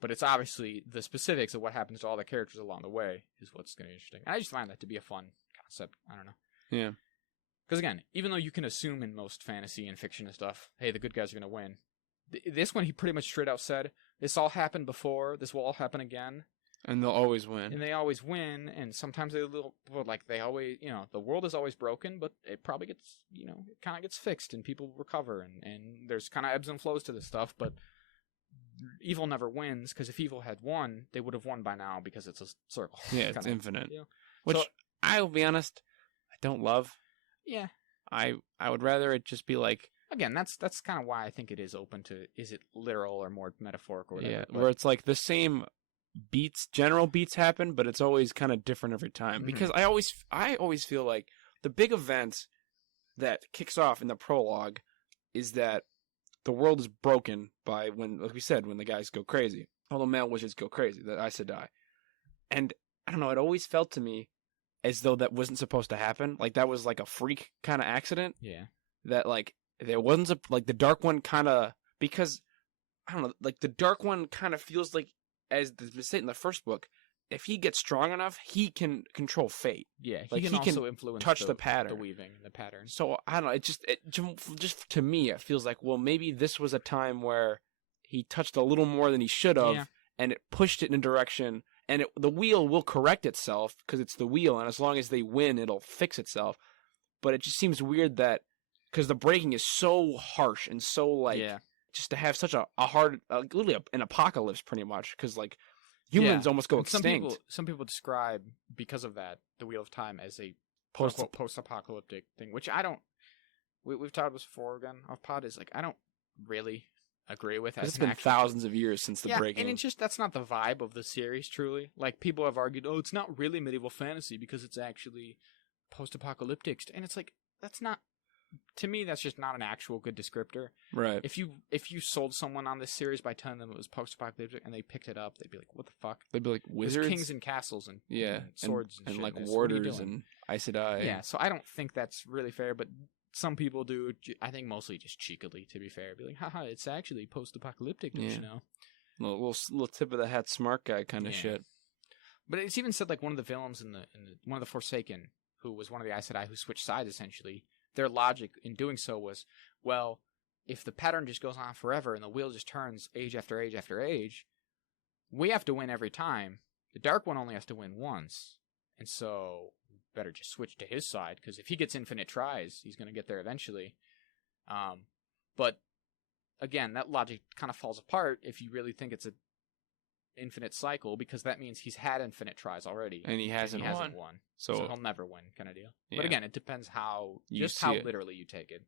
But it's obviously the specifics of what happens to all the characters along the way is what's going to be interesting. And I just find that to be a fun concept. I don't know. Yeah. Because again, even though you can assume in most fantasy and fiction and stuff, hey, the good guys are going to win. This one, he pretty much straight out said, this all happened before, this will all happen again. And they'll always win. And they always win, and sometimes they always, the world is always broken, but it probably gets, it kind of gets fixed, and people recover, and there's kind of ebbs and flows to this stuff, but evil never wins, because if evil had won, they would have won by now, because it's a circle. Yeah, it's infinite. deal. Which, So- I will be honest, I don't love. Yeah. I would rather it just be like, Again, that's kind of why I think it is open to, is it literal or more metaphorical or whatever. yeah, but- where it's like the same general beats happen, but it's always kind of different every time. Mhm. Because I always feel like the big event that kicks off in the prologue is that the world is broken by when, like we said, when the guys go crazy. All the male witches go crazy, the Aes Sedai. And I don't know, it always felt to me as though that wasn't supposed to happen. Like that was like a freak kind of accident. Yeah. That like there wasn't like the Dark One kind of, because I don't know, like the Dark One kind of feels like, as the state in the first book, if he gets strong enough, he can control fate. Yeah, Like, he can also influence touch the pattern. the weaving, the pattern. So I don't know. Just to me, it feels like, well, maybe this was a time where he touched a little more than he should have, Yeah. and it pushed it in a direction. And the wheel will correct itself because it's the wheel, and as long as they win, it'll fix itself. But it just seems weird that because the breaking is so harsh and so like yeah, just to have such a hard, literally an apocalypse, pretty much, because like humans almost go And extinct. Some people describe, because of that, the Wheel of Time as a Post- post-apocalyptic thing, which I don't. We've talked about this before again off pod. Is like I don't really agree with. As It's an been actual- thousands of years since the breaking. and it's just that's not the vibe of the series. Truly, like people have argued, oh, it's not really medieval fantasy because it's actually post-apocalyptic, and it's like that's not. To me, that's just not an actual good descriptor. Right. If you sold someone on this series by telling them it was post-apocalyptic and they picked it up, they'd be like, "What the fuck?" They'd be like There's wizards, kings and castles and yeah, and swords and, and shit like in this. What are you warders doing? and Aes Sedai. Yeah, so I don't think that's really fair, but some people do. I think mostly just cheekily, to be fair, be like, "Haha, it's actually post-apocalyptic," don't Yeah. you know? little tip of the hat, smart guy kind of Yeah. shit. But it's even said like one of the villains in the one of the Forsaken, who was one of the Aes Sedai who switched sides essentially. Their logic in doing so was, well, if the pattern just goes on forever and the wheel just turns age after age after age, we have to win every time. The Dark One only has to win once, and so better just switch to his side, because if he gets infinite tries, he's going to get there eventually. But again, that logic kind of falls apart if you really think it's a infinite cycle, because that means he's had infinite tries already. And he hasn't won. So So he'll never win, kind of deal. Yeah. But again, it depends how You just how see it. literally you take it.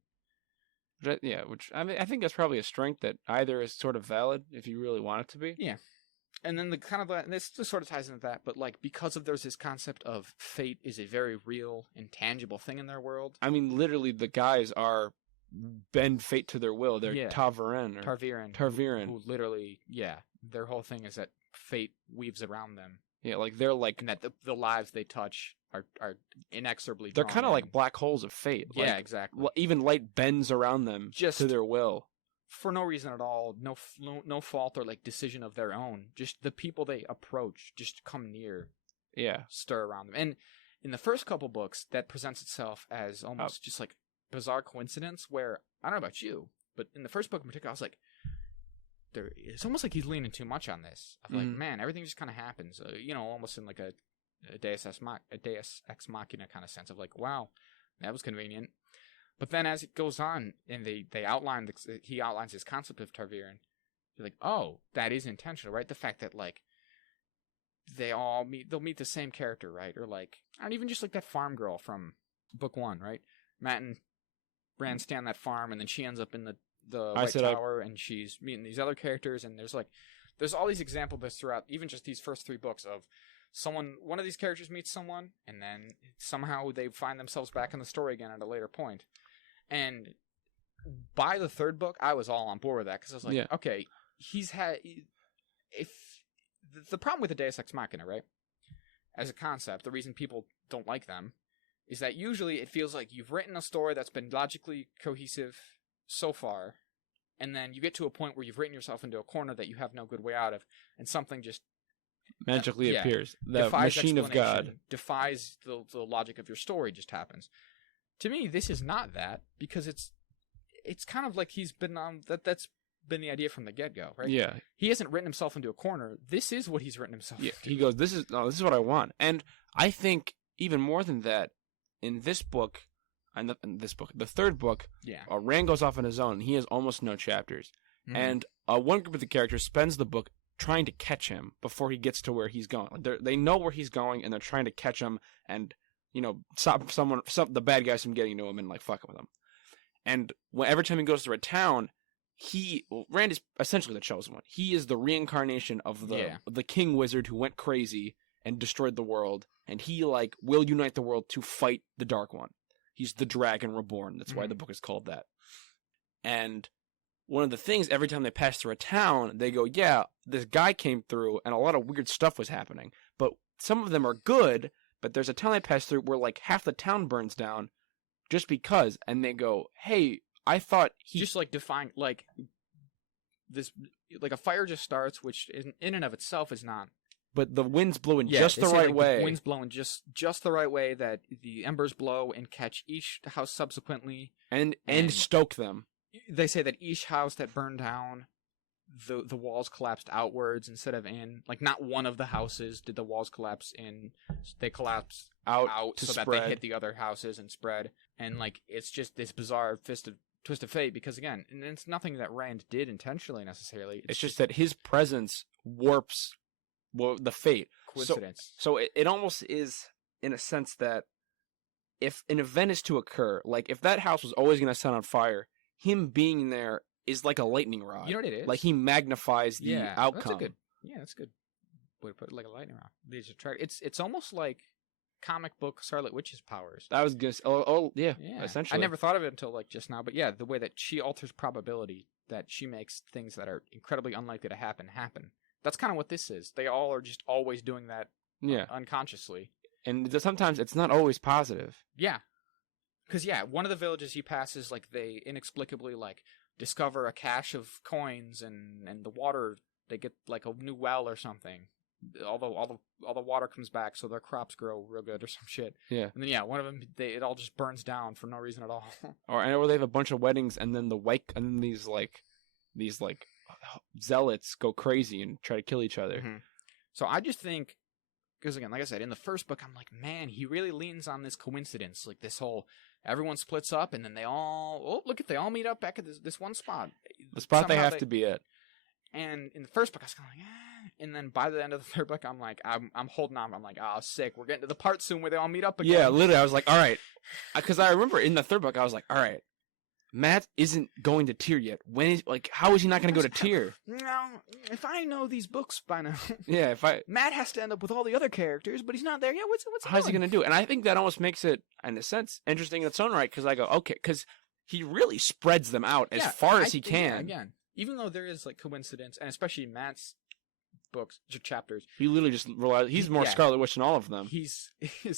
yeah, which I mean, I think that's probably a strength that either is sort of valid if you really want it to be. Yeah. And then the kind of and this sort of ties into that, but like because of there's this concept of fate is a very real and tangible thing in their world. I mean, literally, the guys are bend fate to their will. They're Yeah. Ta'veren or Tarviran, who Tarviran. literally, their whole thing is that fate weaves around them, Yeah, like they're like and that the lives they touch are inexorably. They're drawn kind of in. like black holes of fate. Yeah, Like, exactly. even light bends around them Just to their will. For no reason at all, no fault or like decision of their own. Just the people they approach, just come near, Yeah. stir around them. And in the first couple books, that presents itself as almost just like bizarre coincidence. Where I don't know about you, but in the first book in particular, I was like, it's almost like he's leaning too much on this. Of like, man, everything just kind of happens. Almost in like a Deus Ex Machina kind of sense of like, wow, that was convenient. But then as it goes on, and he outlines his concept of Tarviran, you're like, oh, that is intentional, right? The fact that like they'll meet the same character, right? Or like, and even just like that farm girl from book 1, right? Matt and Bran stay on that farm, and then she ends up in the White Tower, and she's meeting these other characters, and there's all these examples throughout, even just these first 3 books of one of these characters meets someone, and then somehow they find themselves back in the story again at a later point. And by the 3rd book, I was all on board with that, because I was like, okay, the problem with the Deus Ex Machina, right, as a concept, the reason people don't like them is that usually it feels like you've written a story that's been logically cohesive so far, and then you get to a point where you've written yourself into a corner that you have no good way out of, and something just magically appears. The machine of God defies the logic of your story just happens. To me, this is not that, because it's kind of like he's been on that's been the idea from the get-go, right? Yeah. He hasn't written himself into a corner. This is what he's written himself into. He goes, this is what I want. And I think even more than that, in this book, the 3rd book, Rand goes off on his own. He has almost no chapters. Mm-hmm. And one group of the characters spends the book trying to catch him before he gets to where he's going. They know where he's going, and they're trying to catch him and, stop the bad guys from getting to him and like fucking with him. And every time he goes through a town, Rand is essentially the chosen one. He is the reincarnation of the king wizard who went crazy and destroyed the world, and he like will unite the world to fight the Dark One. He's the Dragon Reborn. That's why the book is called that. And one of the things, every time they pass through a town, they go, yeah, this guy came through and a lot of weird stuff was happening. But some of them are good, but there's a town they pass through where like half the town burns down just because. And they go, hey, I thought he... Just like define, like, this, like a fire just starts, which in and of itself is not... But the wind's blowing just the right way. The wind's blowing just the right way that the embers blow and catch each house subsequently. And stoke them. They say that each house that burned down, the walls collapsed outwards instead of in. Like, not one of the houses did the walls collapse in. They collapsed out so that they hit the other houses and spread. And, like, it's just this bizarre twist of fate because, again, and it's nothing that Rand did intentionally necessarily. It's just that his presence warps the fate. Coincidence. So it almost is, in a sense, that if an event is to occur, like if that house was always going to set on fire, him being there is like a lightning rod. You know what it is? Like he magnifies the outcome. That's a good way to put it, like a lightning rod. It's almost like comic book Scarlet Witch's powers. That was good. Essentially. I never thought of it until like just now, but yeah, the way that she alters probability, that she makes things that are incredibly unlikely to happen. That's kind of what this is. They all are just always doing that unconsciously. And sometimes it's not always positive. Yeah. Because, one of the villages he passes, like, they inexplicably, like, discover a cache of coins and the water, they get, like, a new well or something. All the water comes back, so their crops grow real good or some shit. Yeah. And then, one of them, it all just burns down for no reason at all. Or they have a bunch of weddings, and then these zealots go crazy and try to kill each other. Mm-hmm. So I just think, because again, like I said, in the first book, I'm like, man, he really leans on this coincidence, like this whole, everyone splits up, and then they all meet up back at this one spot. The spot they have to be at. And in the first book, I was kind of like, and then by the end of the third book, I'm like, I'm holding on. I'm like, oh, sick. We're getting to the part soon where they all meet up again. Yeah, literally, I was like, all right. Because I remember in the third book, I was like, all right. Matt isn't going to Tyr yet. How is he not going to go to Tyr? No, if I know these books by now. Yeah, Matt has to end up with all the other characters, but he's not there yet. How's he going to do? And I think that almost makes it, in a sense, interesting in its own right, because I go, okay, because he really spreads them out as far as he can. Yeah, again, even though there is like coincidence, and especially Matt's books, chapters. He literally just realized he's more Yeah. Scarlet Witch than all of them. His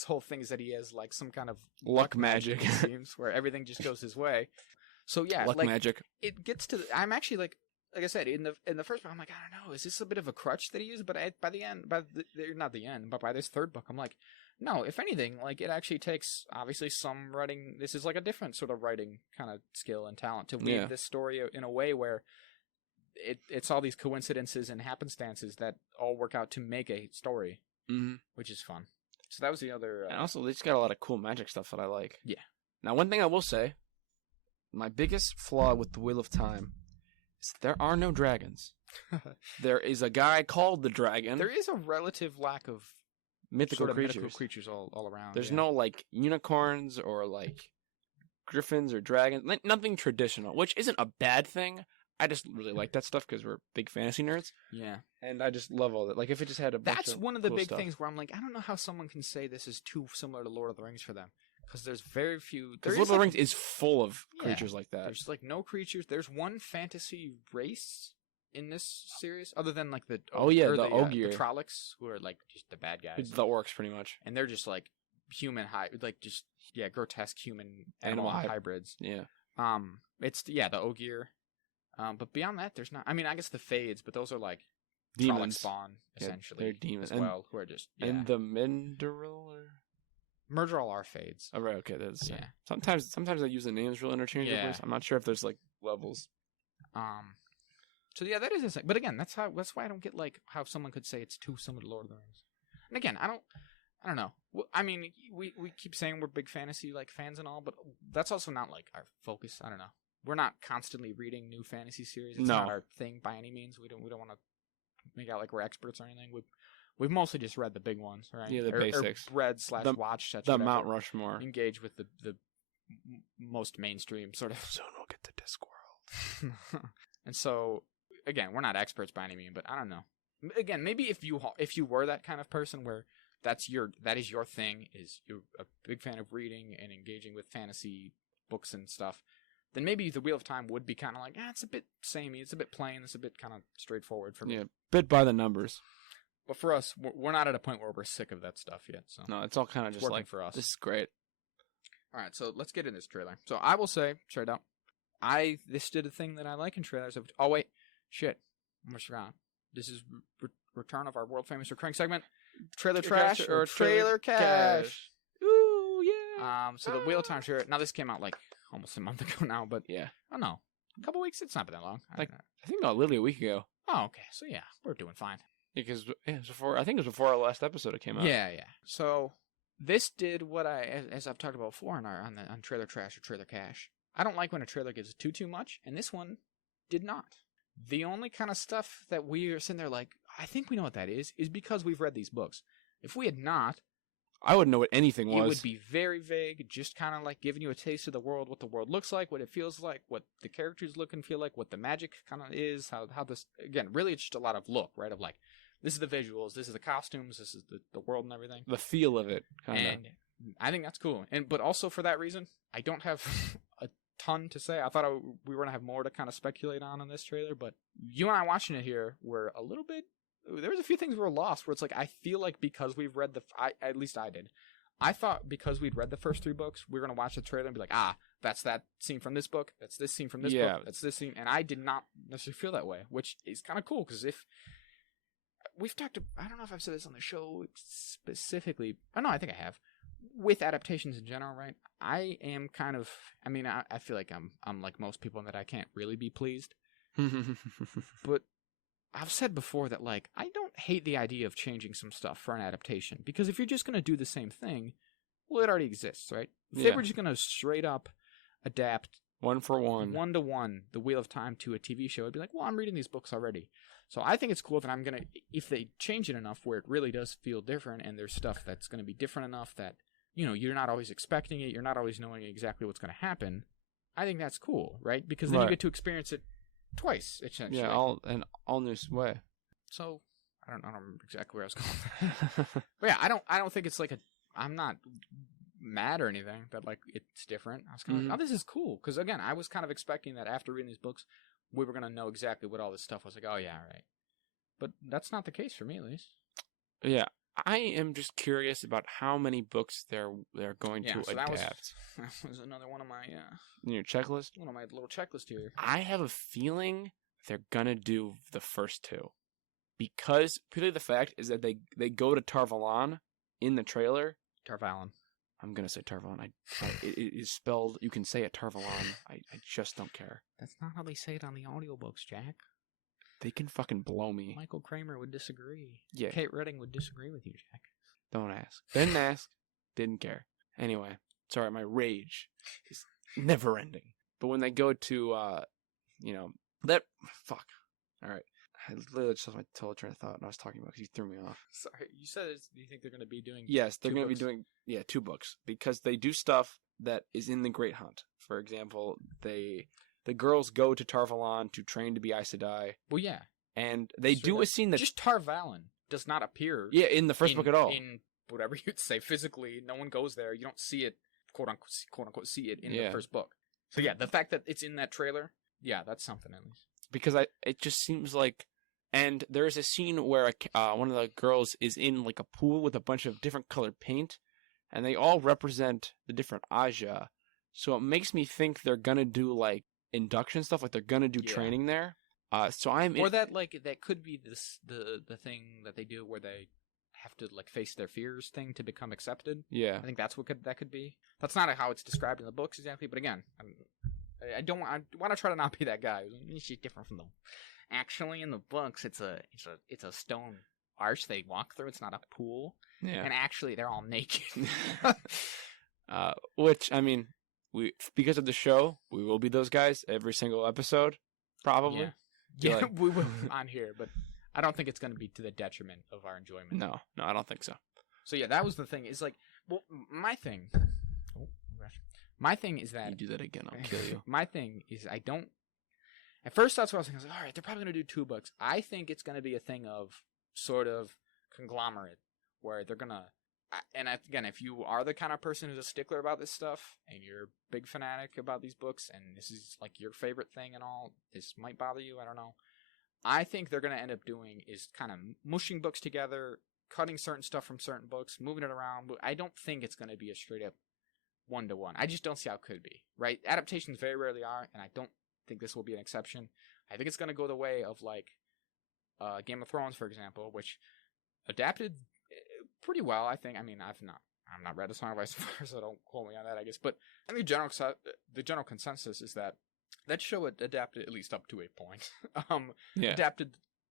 whole thing is that he has like some kind of Luck magic. it seems, where everything just goes his way. So yeah, Luck like magic. it gets to. I'm actually like I said in the first book, I'm like, I don't know, is this a bit of a crutch that he used? But by the end, not the end, but by this third book, I'm like, no. If anything, like it actually takes obviously some writing. This is like a different sort of writing kind of skill and talent to weave this story in a way where it's all these coincidences and happenstances that all work out to make a story, which is fun. So that was the other. And also, they just got a lot of cool magic stuff that I like. Yeah. Now, one thing I will say, my biggest flaw with the Wheel of Time is there are no dragons. There is a guy called the Dragon. There is a relative lack of mythical sort of creatures. mythical creatures all around. There's no like unicorns or like griffins or dragons. Nothing traditional, which isn't a bad thing. I just really like that stuff because we're big fantasy nerds. Yeah. And I just love all that. Like if it just had a bunch That's of one of the cool big stuff. things where I'm like, I don't know how someone can say this is too similar to Lord of the Rings for them. Because there's very few. Because There Lord is of the like, Rings is full of Yeah, creatures like that. there's like no creatures. There's one fantasy race in this series, other than like the Oh, yeah, or the Ogier. the Trollocs, who are like just the bad guys, The orcs, pretty much. and they're just like human like just grotesque human Animal animal hy- hybrids. Yeah. It's the Ogier. But beyond that, there's not. I mean, I guess the Fades, but those are like Trolloc Demons. spawn Yeah, essentially. they're demons. as well, who are just And the Mindoril? Myrddraal are Fades. Oh, right, okay. That's, Yeah. Sometimes I use the names real interchangeably. Yeah. So I'm not sure if there's like levels. So yeah, that is insane. But again, that's why I don't get like how someone could say it's too similar to Lord of the Rings. And again, I don't know. I mean, we keep saying we're big fantasy like fans and all, but that's also not like our focus. I don't know. We're not constantly reading new fantasy series. It's No. not our thing by any means. We don't want to make out like we're experts or anything. We've mostly just read the big ones, right? Yeah, the basics. Or read / The- watched such The whatever. Mount Rushmore. Engage with the most mainstream sort of. Soon we'll get to Discworld. And so, again, we're not experts by any means, but I don't know. Again, maybe if you were that kind of person where that is your thing, is you're a big fan of reading and engaging with fantasy books and stuff, then maybe the Wheel of Time would be kind of like, it's a bit samey, it's a bit plain, it's a bit kind of straightforward for me. Yeah, bit by the numbers. But for us, we're not at a point where we're sick of that stuff yet. So No, it's all kind of it's just working like, for us. this is great. All right, so let's get in this trailer. So I will say, straight up, this did a thing that I like in trailers. Oh wait, shit, almost forgot. This is return of our world famous recurring segment, trailer trash or trailer cash. Ooh, yeah. So the Wheel of Time trailer. Now this came out like almost a month ago now, but Yeah. I don't know, a couple weeks. It's not been that long. Like- I think literally a week ago. Oh, okay. So yeah, we're doing fine. Because it was before, I think it was before our last episode it came out. Yeah. So this did what as I've talked about before on trailer trash or trailer cash. I don't like when a trailer gives too much, and this one did not. The only kind of stuff that we are sitting there like, I think we know what that is because we've read these books. If we had not, I wouldn't know what anything was. it would be very vague, just kind of like giving you a taste of the world, what the world looks like, what it feels like, what the characters look and feel like, what the magic kind of is, how this, again, really it's just a lot of look, right? Of like, this is the visuals, this is the costumes, this is the world and everything. the feel of it, kind of. And I think that's cool. But also for that reason, I don't have a ton to say. I thought we were going to have more to kind of speculate on this trailer, but you and I watching it here were a little bit, there was a few things we were lost where it's like, I feel like because we've read at least I did. I thought because we'd read the first 3 books, we were going to watch the trailer and be like, that's that scene from this book, that's this scene from this book, that's this scene. And I did not necessarily feel that way, which is kind of cool because if we've talked, I don't know if I've said this on the show specifically. Oh, no, I think I have. With adaptations in general, right? I am kind of, I mean, I feel like I'm like most people in that I can't really be pleased. But I've said before that, like, I don't hate the idea of changing some stuff for an adaptation. Because if you're just going to do the same thing, well, it already exists, right? If they were just going to straight up adapt one for one, 1-to-1, The Wheel of Time to a TV show, I'd be like, well, I'm reading these books already. So I think it's cool that I'm going to, if they change it enough where it really does feel different and there's stuff that's going to be different enough that, you know, you're not always expecting it, you're not always knowing exactly what's going to happen, I think that's cool, right? Because then you get to experience it twice, essentially. Yeah, all new way. So, I don't remember exactly where I was going. But yeah, I don't think it's like I'm not mad or anything that like it's different. I was kind of like, oh, this is cool. Because again, I was kind of expecting that after reading these books, we were going to know exactly what all this stuff was. Like, oh yeah, right. but that's not the case for me, at least. Yeah, I am just curious about how many books they're going to so adapt. That was another one of my In your checklist? one of my little checklist here. I have a feeling they're gonna do the first two, because purely the fact is that they go to Tar-Valon in the trailer. Tar-Valon. I'm gonna say Tar-Valon. It is spelled. You can say it Tar-Valon. I just don't care. That's not how they say it on the audiobooks, Jack. They can fucking blow me. Michael Kramer would disagree. Yeah. Kate Redding would disagree with you, Jack. Don't ask. Didn't ask. Didn't care. Anyway, sorry, my rage is never ending. But when they go to, that fuck. All right, I literally just lost my total train of thought, and I was talking about because you threw me off. Sorry, you said do you think they're going to be doing? Yes, they're two going to be books? doing 2 books because they do stuff that is in the Great Hunt. For example, the girls go to Tar-Valon to train to be Aes Sedai, Well, yeah. and they So do a scene that just Tar-Valon does not appear. in the first book at all. In whatever you'd say physically, no one goes there. You don't see it, quote unquote, see it in the first book. So yeah, the fact that it's in that trailer, yeah, that's something at least. Because it just seems like, and there's a scene where one of the girls is in like a pool with a bunch of different colored paint, and they all represent the different Aja. So it makes me think they're gonna do like induction stuff, like they're gonna do training there. So that could be the thing that they do where they have to like face their fears thing to become accepted. Yeah, I think that's what that could be. That's not how it's described in the books exactly, but again, I want to try to not be that guy. It's just different from them. Actually, in the books, it's a stone arch they walk through. It's not a pool. Yeah, and actually, they're all naked. Which I mean, because of the show, we will be those guys every single episode, probably. Yeah, we will on here, but I don't think it's going to be to the detriment of our enjoyment. No, I don't think so. So yeah, that was the thing. It's like, well, my thing. Oh gosh, my thing is that you do that again, I'll kill you. My thing is I don't. At first, that's what I was thinking. I was like, all right, they're probably going to do 2 books. I think it's going to be a thing of sort of conglomerate where they're going to. And again, if you are the kind of person who's a stickler about this stuff and you're a big fanatic about these books and this is like your favorite thing and all, this might bother you. I don't know. I think they're going to end up doing is kind of mushing books together, cutting certain stuff from certain books, moving it around. But I don't think it's going to be a straight up 1-to-1. I just don't see how it could be, right? Adaptations very rarely are, and I don't think this will be an exception. I think it's going to go the way of like Game of Thrones, for example, which adapted pretty well, I think. I mean, I'm not read A Song of Ice and Fire, so don't quote me on that, I guess. But I think the general consensus is that show adapted at least up to a point. Adapted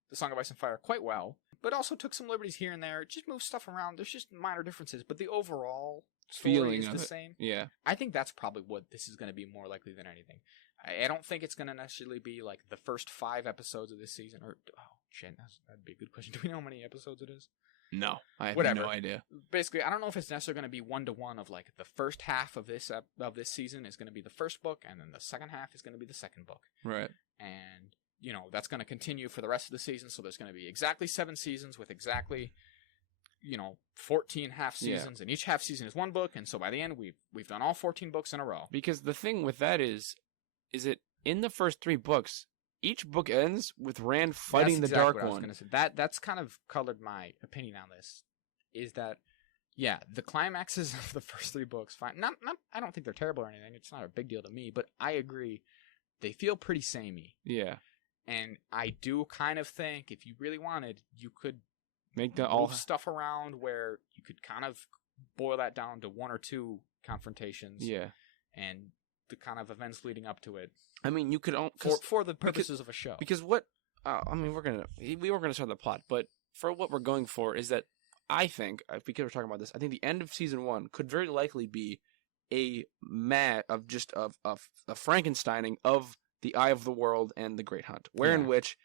The Song of Ice and Fire quite well, but also took some liberties here and there. It just moved stuff around. There's just minor differences, but the overall story is the same. Yeah, I think that's probably what this is going to be more likely than anything. I don't think it's going to necessarily be like the first 5 episodes of this season. Or that'd be a good question. Do we know how many episodes it is? No, I have no idea. Basically, I don't know if it's necessarily going to be 1-to-1 of like the first half of this season is going to be the first book, and then the second half is going to be the second book. Right. And that's going to continue for the rest of the season. So there's going to be exactly 7 seasons with exactly 14 half seasons, and each half season is 1 book. And so by the end, we've done all 14 books in a row. Because the thing with that is it in the first 3 books. Each book ends with Rand fighting the Dark One. I was say. That's kind of colored my opinion on this. Is that, the climaxes of the first 3 books, fine. Not. I don't think they're terrible or anything. It's not a big deal to me, but I agree. They feel pretty samey. Yeah. And I do kind of think if you really wanted, you could make move stuff around where you could kind of boil that down to 1 or 2 confrontations. Yeah. And the kind of events leading up to it. I mean, you could for the purposes of a show. Because what we were gonna start the plot, but for what we're going for is that I think because we're talking about this, I think the end of season 1 could very likely be a Frankensteining of the Eye of the World and the Great Hunt, in which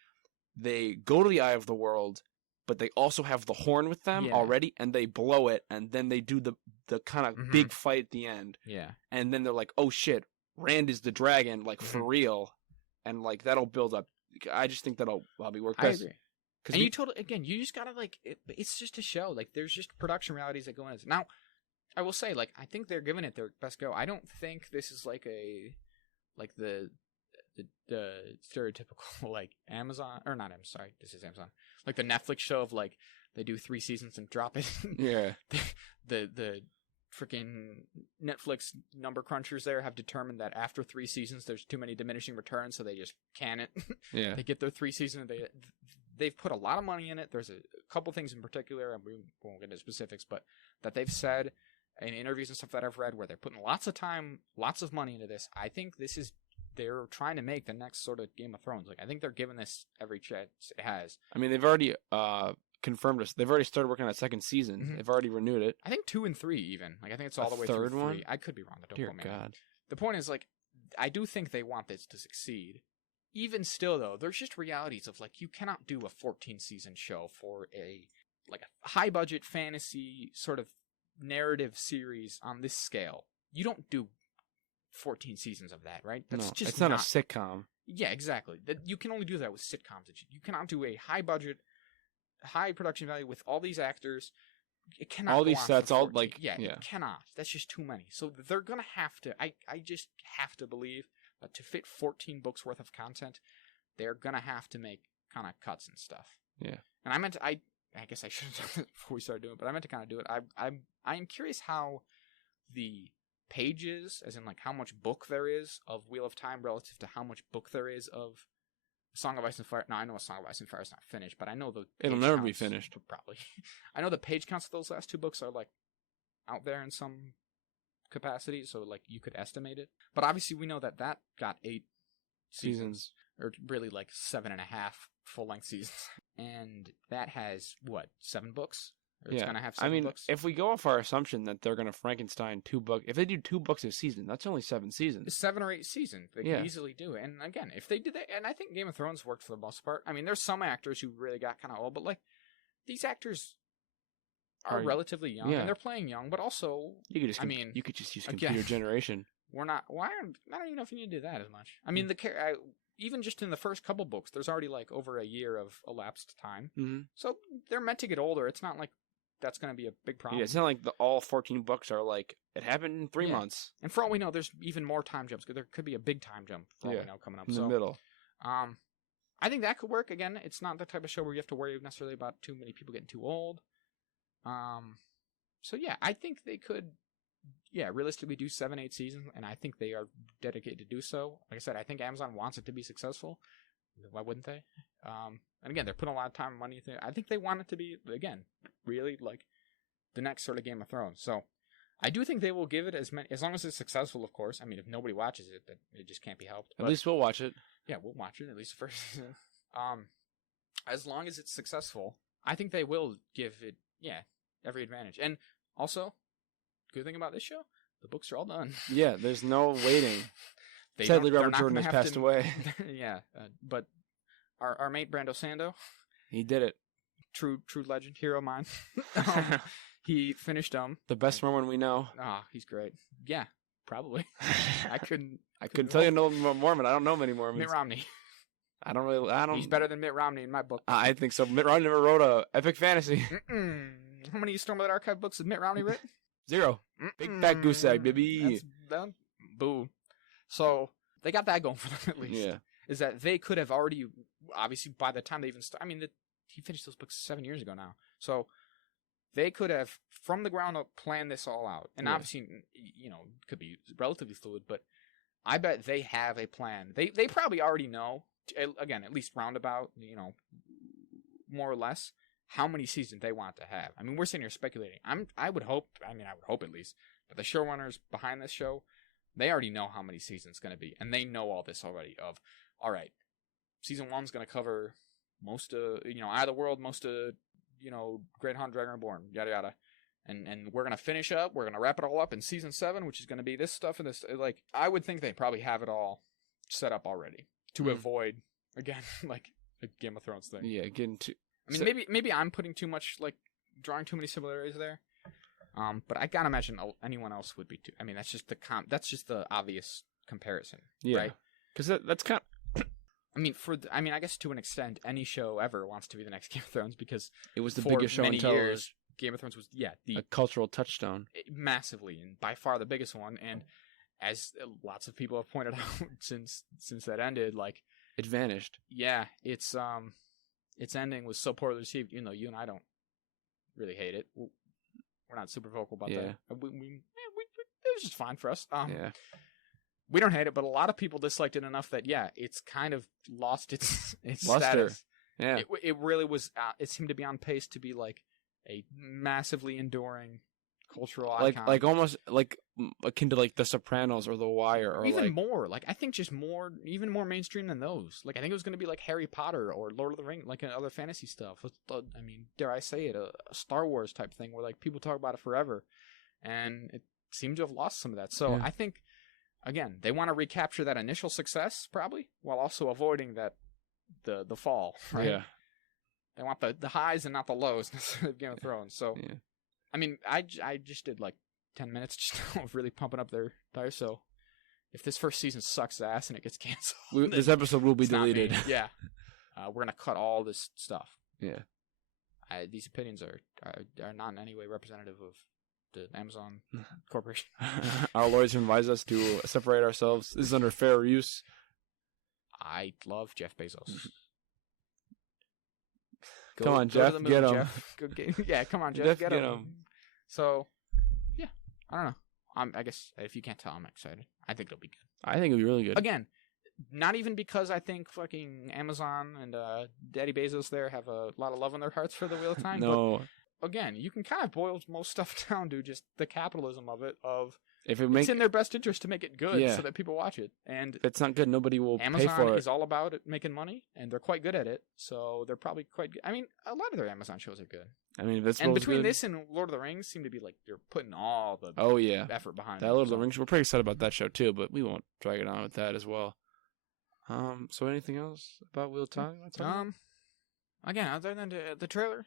they go to the Eye of the World, but they also have the horn with them already, and they blow it, and then they do the kind of big fight at the end. Yeah, and then they're like, oh shit. Rand is the dragon, like for real, and like that'll build up. I just think that'll be work. I agree. And you just gotta like it's just a show. Like there's just production realities that go in it. Now, I will say, like I think they're giving it their best go. I don't think this is like the stereotypical like Amazon or not. I'm sorry, this is Amazon. like the Netflix show of like they do 3 seasons and drop it. Yeah. The freaking Netflix number crunchers there have determined that after 3 seasons there's too many diminishing returns, so they just can it. Yeah. They get their 3 seasons. They've put a lot of money in it. There's a couple things in particular, and we won't get into specifics, but that they've said in interviews and stuff that I've read where they're putting lots of time, lots of money into this. I think they're trying to make the next sort of Game of Thrones. Like I think they're giving this every chance it has. I mean, they've already confirmed us. They've already started working on a second season. Mm-hmm. They've already renewed it. I think 2 and 3 even. Like I think it's all the way third through 3. one? I could be wrong. Don't Dear quote me. God. The point is, like, I do think they want this to succeed. Even still, though, there's just realities of like you cannot do a 14-season show for a high-budget fantasy sort of narrative series on this scale. You don't do 14 seasons of that, right? That's no, just it's not a sitcom. Yeah, exactly. You can only do that with sitcoms. You cannot do a high-budget, high production value with all these actors. It cannot all go these on sets, for all 14. like yeah, it cannot. That's just too many. So they're gonna have to. I just have to believe that to fit 14 books worth of content, they're gonna have to make kind of cuts and stuff. Yeah. And I guess I should have done it before we started doing it, but I meant to kind of do it. I'm curious how the pages, as in like how much book there is of Wheel of Time relative to how much book there is of Song of Ice and Fire. Now, I know a Song of Ice and Fire is not finished, but I know it'll never be finished. Probably. I know the page counts of those last 2 books are like out there in some capacity, so like you could estimate it. But obviously we know that got 8 seasons. Or really like 7.5 full-length seasons. And that has, 7 books? Or it's gonna have 7 books? If we go off our assumption that they're going to Frankenstein 2 books, if they do 2 books a season, that's only 7 seasons. It's 7 or 8 seasons. They could easily do it. And again, if they did that, and I think Game of Thrones worked for the most part. I mean, there's some actors who really got kind of old, but like, these actors are relatively young, and they're playing young, but also, you could just use again, computer generation. I don't even know if you need to do that as much. I mean, even just in the first couple books, there's already like over a year of elapsed time. Mm-hmm. So they're meant to get older. It's not like that's going to be a big problem. Yeah, it's not like all 14 books are like, it happened in 3 months. And for all we know, there's even more time jumps. There could be a big time jump for all we know coming up. In the middle. I think that could work. Again, it's not the type of show where you have to worry necessarily about too many people getting too old. So yeah, I think they could, realistically do 7-8 seasons, and I think they are dedicated to do so. Like I said, I think Amazon wants it to be successful. Why wouldn't they? And again, they're putting a lot of time and money into it. I think they want it to be, again, really like the next sort of Game of Thrones. So I do think they will give it as long as it's successful, of course. I mean, if nobody watches it, then it just can't be helped. At least we'll watch it. Yeah, we'll watch it, at least the first season. As long as it's successful, I think they will give it, every advantage. And also, good thing about this show, the books are all done. Yeah, there's no waiting. Sadly, Robert Jordan has passed away. But our mate Brando Sando, he did it. True legend, hero of mine. He finished the best Mormon we know. He's great. Yeah, probably. I couldn't tell you no Mormon. I don't know many Mormons. Mitt Romney. He's better than Mitt Romney in my book. I think so. Mitt Romney never wrote a epic fantasy. How many Stormlight Archive books has Mitt Romney written? 0. Big fat goose egg, baby. Boo. So they got that going for them at least. Yeah. Is that they could have already, obviously, by the time they even start. I mean, he finished those books 7 years ago now. So they could have, from the ground up, planned this all out. And obviously, could be relatively fluid, but I bet they have a plan. They probably already know, again, at least roundabout, more or less, how many seasons they want to have. I mean, we're sitting here speculating. I would hope at least, that the showrunners behind this show, they already know how many seasons it's going to be. And they know all this already of, all right, season 1's going to cover most of, Eye of the World, most of, Great Han, Dragon Reborn, yada, yada. And we're going to finish up, we're going to wrap it all up in season 7, which is going to be this stuff and this. Like, I would think they probably have it all set up already to avoid, again, like a Game of Thrones thing. Yeah, getting too... I mean, maybe I'm putting too much, like, drawing too many similarities there. But I gotta imagine anyone else would be too. I mean, that's just the obvious comparison, right? Because that's kind of... I guess to an extent, any show ever wants to be the next Game of Thrones because it was the biggest show in television. Game of Thrones was a cultural touchstone, massively, and by far the biggest one. And as lots of people have pointed out since that ended, like it vanished. Yeah, it's its ending was so poorly received, you and I don't really hate it. We're not super vocal about that. It was just fine for us. We don't hate it, but a lot of people disliked it enough that it's kind of lost its status. Yeah, it really was. It seemed to be on pace to be like a massively enduring cultural icon, like almost like akin to like The Sopranos or The Wire, or even like more. Like I think just even more mainstream than those. Like I think it was going to be like Harry Potter or Lord of the Rings, like other fantasy stuff. I mean, dare I say it, a Star Wars type thing where like people talk about it forever, and it seemed to have lost some of that. So I think, again, they want to recapture that initial success probably, while also avoiding that the fall. Right? Yeah, they want the highs and not the lows of Game of Thrones. So. Yeah. I mean, I just did like 10 minutes just of really pumping up their tires, so if this first season sucks ass and it gets canceled... this episode will be deleted. Yeah. We're going to cut all this stuff. Yeah. These opinions are not in any way representative of the Amazon Corporation. Our lawyers advise us to separate ourselves. This is under fair use. I love Jeff Bezos. Come on, Jeff, get him. Yeah, come on, Jeff, get him. So, yeah, I don't know. I guess if you can't tell, I'm excited. I think it'll be good. I think it'll be really good. Again, not even because I think fucking Amazon and Daddy Bezos there have a lot of love in their hearts for the Wheel of Time. No. But again, you can kind of boil most stuff down to just the capitalism of it. It's in their best interest to make it good so that people watch it. And if it's not good, nobody will Amazon pay for it. Amazon is all about it making money, and they're quite good at it. So they're probably quite good. I mean, a lot of their Amazon shows are good. I mean, this and between this and Lord of the Rings, seem to be like they're putting all the effort behind that. Lord of the Rings, we're pretty excited about that show too, but we won't drag it on with that as well. So anything else about Wheel of Time? Again, other than the trailer,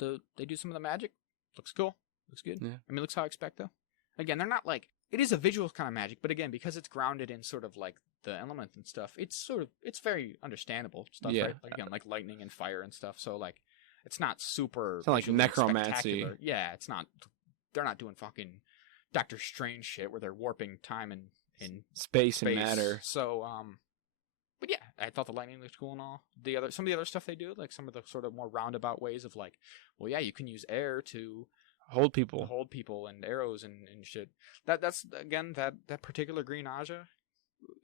they do some of the magic. Looks cool. Looks good. Yeah. I mean, looks how I expect though. Again, they're not like. It is a visual kind of magic, but again, because it's grounded in sort of like the elements and stuff, it's very understandable stuff, right? Like, again, like lightning and fire and stuff. So like, it's not super. It's not like necromancy. Yeah, it's not. They're not doing fucking Doctor Strange shit where they're warping time and in space and matter. So but yeah, I thought the lightning looked cool and all. Some of the other stuff they do, like some of the sort of more roundabout ways of like, well, yeah, you can use air to hold people and arrows and shit. That's again that particular Green Aja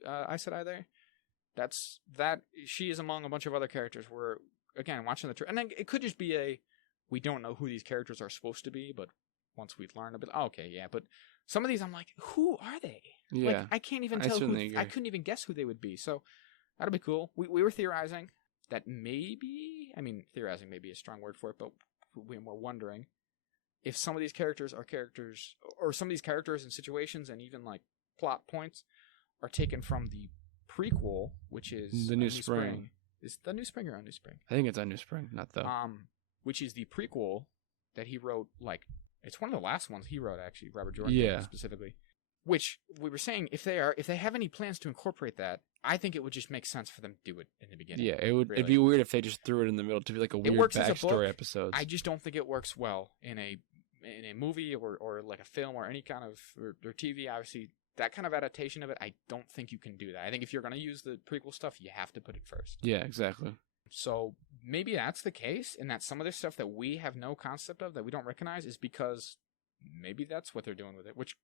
Aes Sedai there. That's she is among a bunch of other characters where again watching the and then it could just be we don't know who these characters are supposed to be, but once we learn a bit, okay, yeah. But some of these I'm like, who are they? Yeah, like, I can't even tell I couldn't even guess who they would be. So that'll be cool. We were theorizing that maybe, I mean, theorizing may be a strong word for it, but we were wondering if some of these characters are characters, or some of these characters and situations and even like plot points are taken from the prequel, which is The New Spring. Is the New Spring or A New Spring? I think it's A New Spring, not the. Which is the prequel that he wrote. Like, it's one of the last ones he wrote, actually, Robert Jordan specifically. Which we were saying, if they have any plans to incorporate that, I think it would just make sense for them to do it in the beginning. Yeah, it'd be weird if they just threw it in the middle to be like a weird backstory episode. I just don't think it works well in a movie or like a film or any kind of or TV. Obviously, that kind of adaptation of it, I don't think you can do that. I think if you're going to use the prequel stuff, you have to put it first. Yeah, exactly. So maybe that's the case, and that some of this stuff that we have no concept of, that we don't recognize, is because maybe that's what they're doing with it, which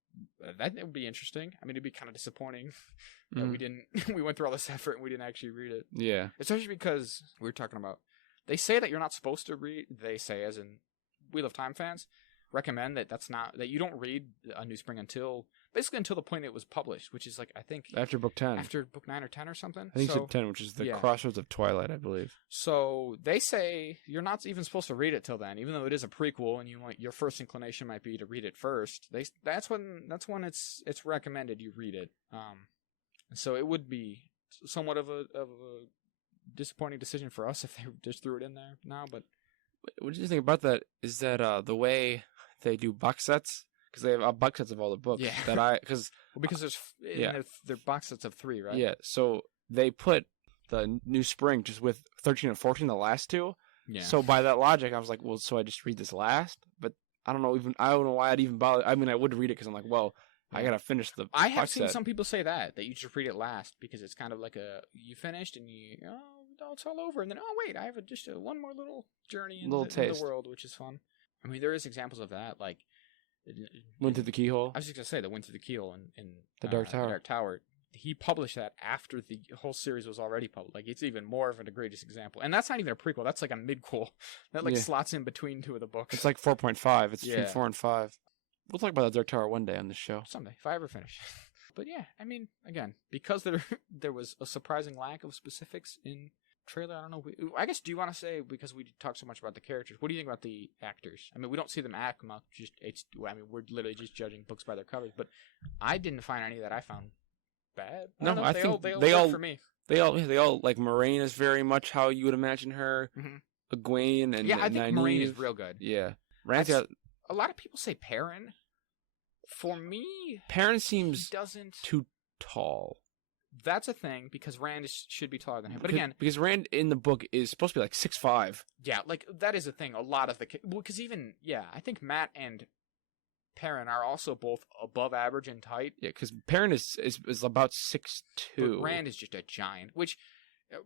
that would be interesting. I mean, it'd be kind of disappointing that we went through all this effort and we didn't actually read it. Yeah. Especially because we were talking about, they say that you're not supposed to read, they say, as in Wheel of Time fans, recommend that you don't read A New Spring until the point it was published, which is like, I think after book 10, after book 9 or 10 or something. I think it's 10, which is the Crossroads of Twilight, I believe. So they say you're not even supposed to read it till then, even though it is a prequel, and your first inclination might be to read it first. That's when it's recommended you read it. So it would be somewhat of a disappointing decision for us if they just threw it in there now. But what do you think about that? Is that the way they do box sets? Because they have box sets of all the books because they're box sets of 3, right? Yeah, so they put the New Spring just with 13 and 14, the last two. Yeah. So by that logic, I was like, well, so I just read this last, but I don't know why I'd even bother. I mean, I would read it because I'm like, well, I gotta finish the. I have seen some people say that you just read it last because it's kind of like you finished and it's all over, and then oh wait, I have just one more little journey in Little the taste. world, which is fun. I mean, there is examples of that, like Went through the keyhole. I was just gonna say the Went Through the Keyhole in The Dark Tower. The Dark Tower. He published that after the whole series was already published. Like, it's even more of an egregious example. And that's not even a prequel. That's like a midquel. That like Yeah. slots in between two of the books. It's like 4.5. It's between Yeah. 4 and 5. We'll talk about the Dark Tower one day on this show. Someday, if I ever finish. But yeah, I mean, again, because there was a surprising lack of specifics in trailer. I don't know. I guess, do you want to say, because we talk so much about the characters, what do you think about the actors? I mean, we don't see them act much. We're literally just judging books by their covers. But I didn't find any that I found bad. No, I they think all they all- work for me. They all like Moraine is very much how you would imagine her. Mhm. Egwene and Yeah, I think Moraine is Nynaeve. real good. Yeah, Rand's got, A lot of people say Perrin. For me, Perrin he seems doesn't. too tall. That's a thing because Rand should be taller than him. But again, because Rand in the book is supposed to be like 6'5". yeah, like that is a thing. A lot of because even I think Matt and Perrin are also both above average in height. Yeah, because Perrin is about 6'2". But Rand is just a giant, which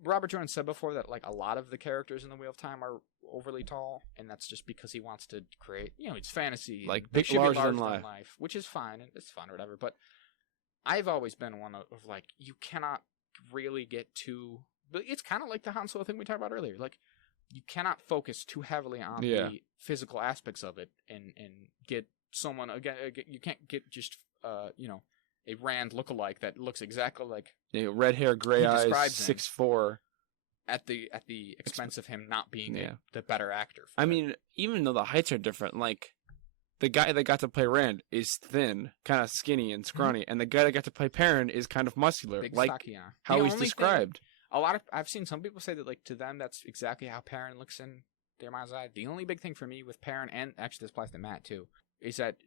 Robert Jordan said before that like a lot of the characters in the Wheel of Time are overly tall, and that's just because he wants to create, it's fantasy, Like and they big, should be larger than life. which is fine, and it's fun or whatever. But I've always been one of like, you cannot really get too. But it's kind of like the Han Solo thing we talked about earlier. Like, you cannot focus too heavily on Yeah. the physical aspects of it, and get someone again. You can't get just a Rand lookalike that looks exactly like Yeah, red hair, gray He eyes, describes him. 6'4". at the expense of him not being Yeah. the better actor. for I it. mean, even though the heights are different, like the guy that got to play Rand is thin, kind of skinny and scrawny, and the guy that got to play Perrin is kind of muscular, Big like stocky, yeah. how The he's only described. thing- I've seen some people say that like to them that's exactly how Perrin looks in their mind's eye. The only big thing for me with Perrin, and actually this applies to Matt too, is that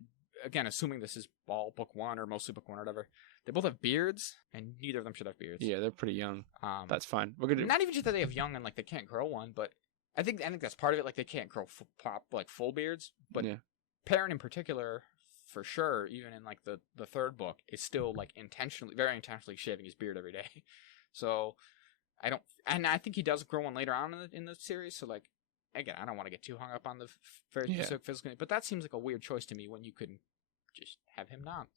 again, assuming this is all book one or mostly book one or whatever, they both have beards, and neither of them should have beards. Yeah, they're pretty young. That's That's fine. We're gonna. not even just that they have young and like they can't grow one, but I think that's part of it. Like they can't grow full beards, but Yeah. Perrin in particular, for sure, even in like the third book, is still like very intentionally shaving his beard every day. So I think he does grow one later on in the series. So like, again, I don't want to get too hung up on the very Yeah. specific physical, but that seems like a weird choice to me when you could just have him not.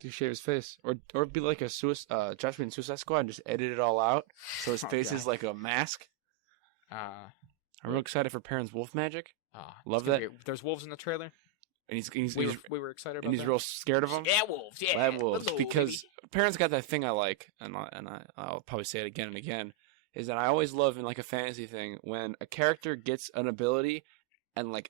to shave his face, or be like a Josh Whedon Suicide Squad and just edit it all out so his Oh, face God. is like a mask. Uh, I'm real excited for Perrin's wolf magic, it's Love gonna that. There's wolves in the trailer. and he's We were excited about and he's that. real scared of them. Yeah, wolves. Yeah, Lab wolves, hello, because baby. Perrin's got that thing I like, and I'll probably say it again and again, is that I always love in like a fantasy thing when a character gets an ability and like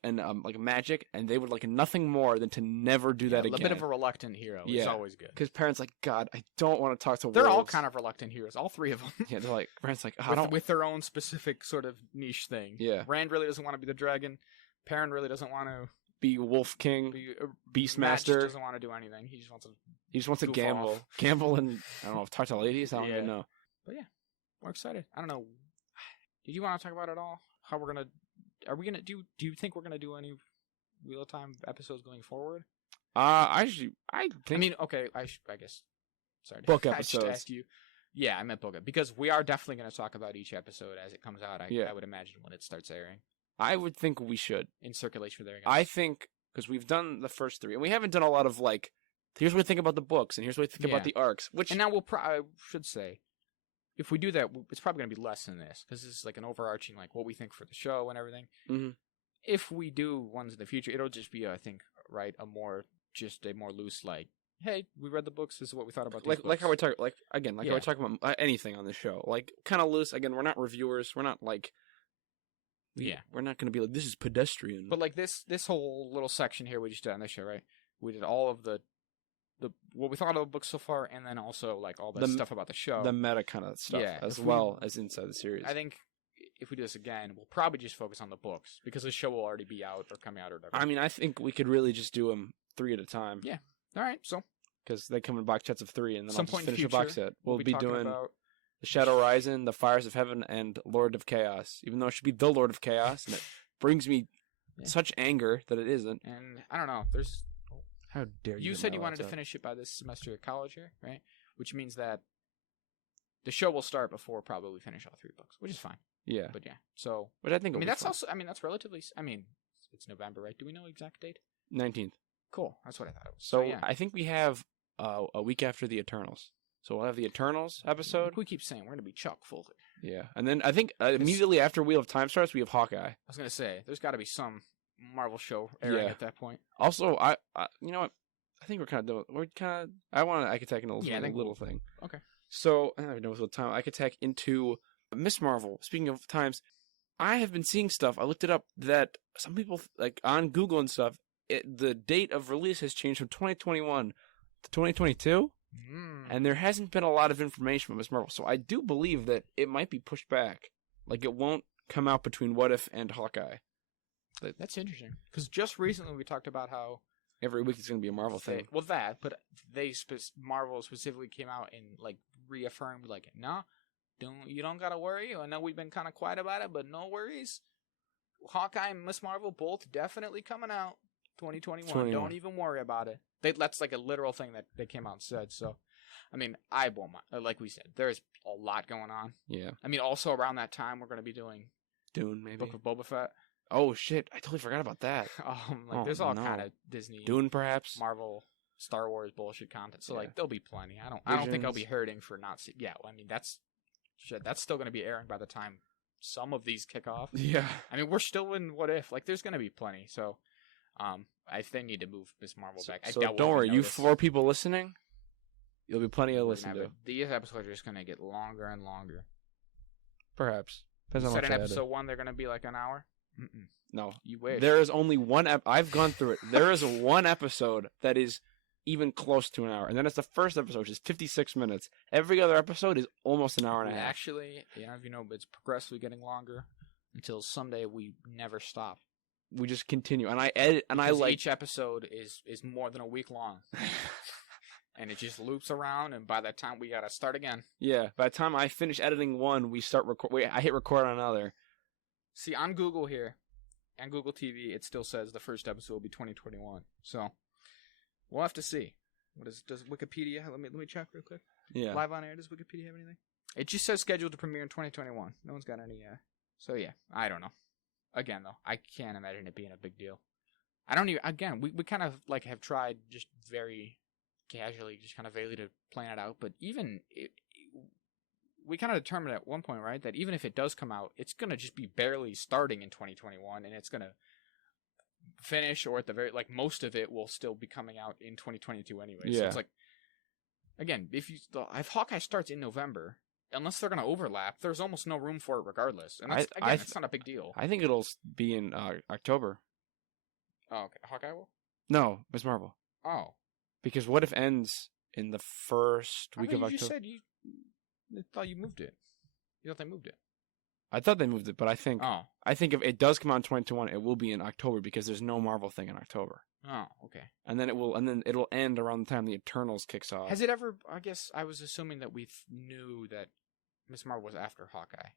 magic, and they would like nothing more than to never do that a again. bit of a reluctant hero is Yeah. always good. Because Perrin's like, God, I don't want to talk to They're all wolves. kind of reluctant heroes, all three of them. Yeah, they're like, Perrin's like, I don't. with their own specific sort of niche thing. Yeah. Rand really doesn't want to be the dragon. Perrin really doesn't want to Be Wolf King, be Matt just Beastmaster. doesn't want to do anything. He just wants to. He just wants to goof gamble, off. gamble, and I don't know, talk to ladies. I don't even Yeah. know. We're excited. I don't know. Did you want to talk about it all? How we're gonna? Are we gonna do? Do you think we're gonna do any Wheel of Time episodes going forward? I I think mean, okay. I guess. Sorry. Book I should episodes. ask you. Yeah, I meant book it because we are definitely going to talk about each episode as it comes out. Yeah. I would imagine when it starts airing I would think we should. in circulation there. I think because we've done the first three, and we haven't done a lot of like. Here's what we think about the books, and here's what we think Yeah. about the arcs. Which And now I should say, if we do that, it's probably going to be less than this because this is like an overarching, like what we think for the show and everything. Mhm. If we do ones in the future, it'll just be, I think, right, a more loose, like, hey, we read the books. This is what we thought about these like how we books. talk how Yeah. we talk about anything on the show, like kind of loose. Again, we're not reviewers. We're not like. Yeah. We're not going to be like this is pedestrian. But like this whole little section here we just did on this show, right? We did all of the what we thought of the book so far, and then also like all the stuff about the show. the meta kind of stuff, Yeah, as if we- well as inside the series. I think if we do this again, we'll probably just focus on the books because the show will already be out or coming out or whatever. I mean, I think we could really just do them 3 at a time. Yeah. All right, so Because they come in box sets of 3, and then Some I'll just point in finish a the box future, set. We'll be talking doing about The Shadow Rising, The Fires of Heaven, and Lord of Chaos. Even though it should be The Lord of Chaos, and it brings me Yeah. such anger that it isn't. and I don't know. There's How dare you? you hit said my you wanted to laptop. finish it by this semester at college here, right? Which means that the show will start before probably we finish all 3 books, which is fine. Yeah. But yeah, so Which I think I will mean be that's fun. also that's relatively. I mean, it's November, right? Do we know exact date? 19th. Cool. That's what I thought it was. So yeah, I think we have a week after the Eternals. So we'll have the Eternals episode. we keep saying we're gonna be chock full. Yeah. And then I think immediately after Wheel of Time starts, we have Hawkeye. I was gonna say there's got to be some Marvel show airing Yeah. at that point. Also, I you know what? I think we're kind of done. I want to Iketek in a Yeah, I think little thing. Okay. So I don't know with time. Iketek into Miss Marvel. Speaking of times, I have been seeing stuff. I looked it up that some people like on Google and stuff. The date of release has changed from 2021 to 2022, and there hasn't been a lot of information about Miss Marvel. So I do believe that it might be pushed back. Like it won't come out between What If and Hawkeye. That's interesting because just recently we talked about how Every week it's going to be a Marvel thing. but Marvel specifically came out and like reaffirmed like no, you don't gotta worry. I know we've been kind of quiet about it, but no worries. Hawkeye and Miss Marvel both definitely coming out 2021. Don't even worry about it. That's like a literal thing that they came out and said. So, I mean, I won't mind. Like we said, there's a lot going on. Yeah. I mean, also around that time we're going to be doing Dune, maybe. Book of Boba Fett. Oh shit! I totally forgot about that. There's all kind of Disney, Dune, perhaps. Marvel, Star Wars bullshit content. So Yeah. like there'll be plenty. I don't think I'll be Visions. hurting for not seeing. Yeah, well, I mean that's still going to be airing by the time some of these kick off. Yeah. I mean we're still in What If. Like there's going to be plenty. So if they need to move Miss Marvel back, I So doubt don't we'll worry, you notice. 4 people listening, you'll be plenty to We're listen gonna have to. These episodes are just going to get longer and longer. Perhaps. You Depends on said how in much I edit. episode 1 they're going to be like an hour. No. You wish. There is only one. I've gone through it. There is one episode that is even close to an hour, and then it's the first episode, which is 56 minutes. Every other episode is almost an hour and a half. Actually, it's progressively getting longer until someday we never stop. We just continue, and I edit, and Because I like. each episode is more than a week long, and it just loops around. And by that time, we gotta start again. Yeah. By the time I finish editing one, we start record. Wait, I hit record on another. See, on Google here, on Google TV, it still says the first episode will be 2021. So we'll have to see. Does Wikipedia? Let me check real quick. Yeah. Live on air. Does Wikipedia have anything? It just says scheduled to premiere in 2021. No one's got any. So yeah, I don't know. Again, though, I can't imagine it being a big deal. I don't even. Again, we kind of like have tried just very casually, just kind of vaguely to plan it out. But even we kind of determined at one point, right, that even if it does come out, it's gonna just be barely starting in 2021, and it's gonna finish, or at the very most of it will still be coming out in 2022 anyway. Yeah. So it's like, again, if Hawkeye starts in November, unless they're gonna overlap, there's almost no room for it regardless. And that's, it's not a big deal. I think it'll be in October. Oh, okay. Hawkeye will? No, Miss Marvel. Oh. Because What If ends in the first week of You October. just said I thought you moved it. You thought they moved it. I thought they moved it, but I think Oh. if it does come out in 2021, it will be in October because there's no Marvel thing in October. Oh, okay. And then it'll end around the time the Eternals kicks off. Has it ever? I guess I was assuming that we knew that Miss Marvel was after Hawkeye.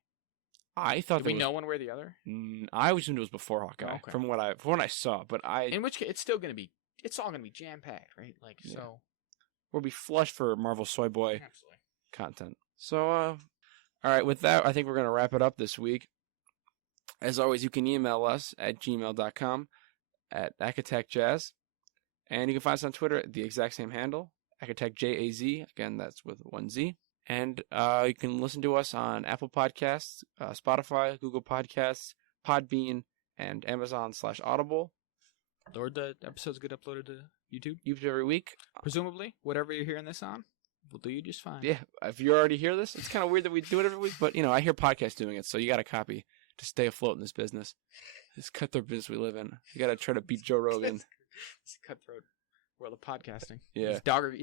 I thought Did we know one way or the other? I always assumed it was before Hawkeye, Oh, okay. from what I saw. But In which case, it's all gonna be jam packed, right? Like Yeah. so. we'll be flush for Marvel Soy Boy Absolutely. content. So, all right, with that, I think we're gonna wrap it up this week. As always, you can email us at gmail.com at AcatechJazz. And you can find us on Twitter at the exact same handle, AcatechJAZ. Again, that's with 1Z. And you can listen to us on Apple Podcasts, Spotify, Google Podcasts, Podbean, and Amazon/Audible. Or the episodes get uploaded to YouTube. YouTube every week. Presumably, whatever you're hearing this on, will do you just fine. Yeah, if you already hear this, it's kind of weird that we do it every week, but I hear podcasts doing it, so you got to copy to stay afloat in this business. This cutthroat business we live in. You got to try to beat Joe Rogan. It's a cutthroat world of podcasting. Yeah. It's dog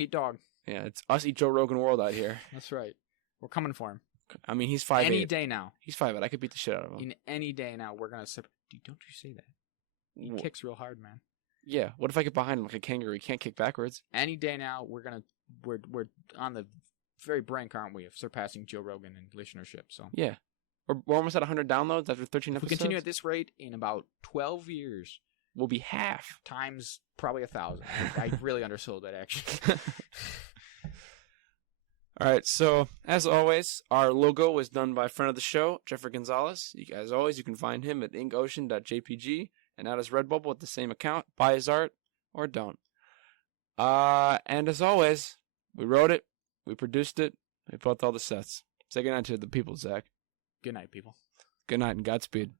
eat dog. Yeah, it's us eat Joe Rogan world out here. That's right. We're coming for him. I mean, he's 5'8". Any day now. He's 5'8". I could beat the shit out of him. In any day now, we're gonna. Dude, don't you say that. He kicks real hard, man. Yeah. What if I get behind him like a kangaroo? He can't kick backwards. Any day now, we're on the very brink, aren't we, of surpassing Joe Rogan in listenership? So Yeah. We're almost at 100 downloads after 13 if we episodes. continue at this rate, in about 12 years, we'll be half. times probably 1,000. I really undersold that, actually. All right, so as always, our logo was done by a friend of the show, Jeffrey Gonzalez. As always, you can find him at inkocean.jpg and at his Redbubble at the same account. Buy his art or don't. And as always, we wrote it, we produced it, we built all the sets. Say goodnight to the people, Zach. Good night, people. Good night and Godspeed.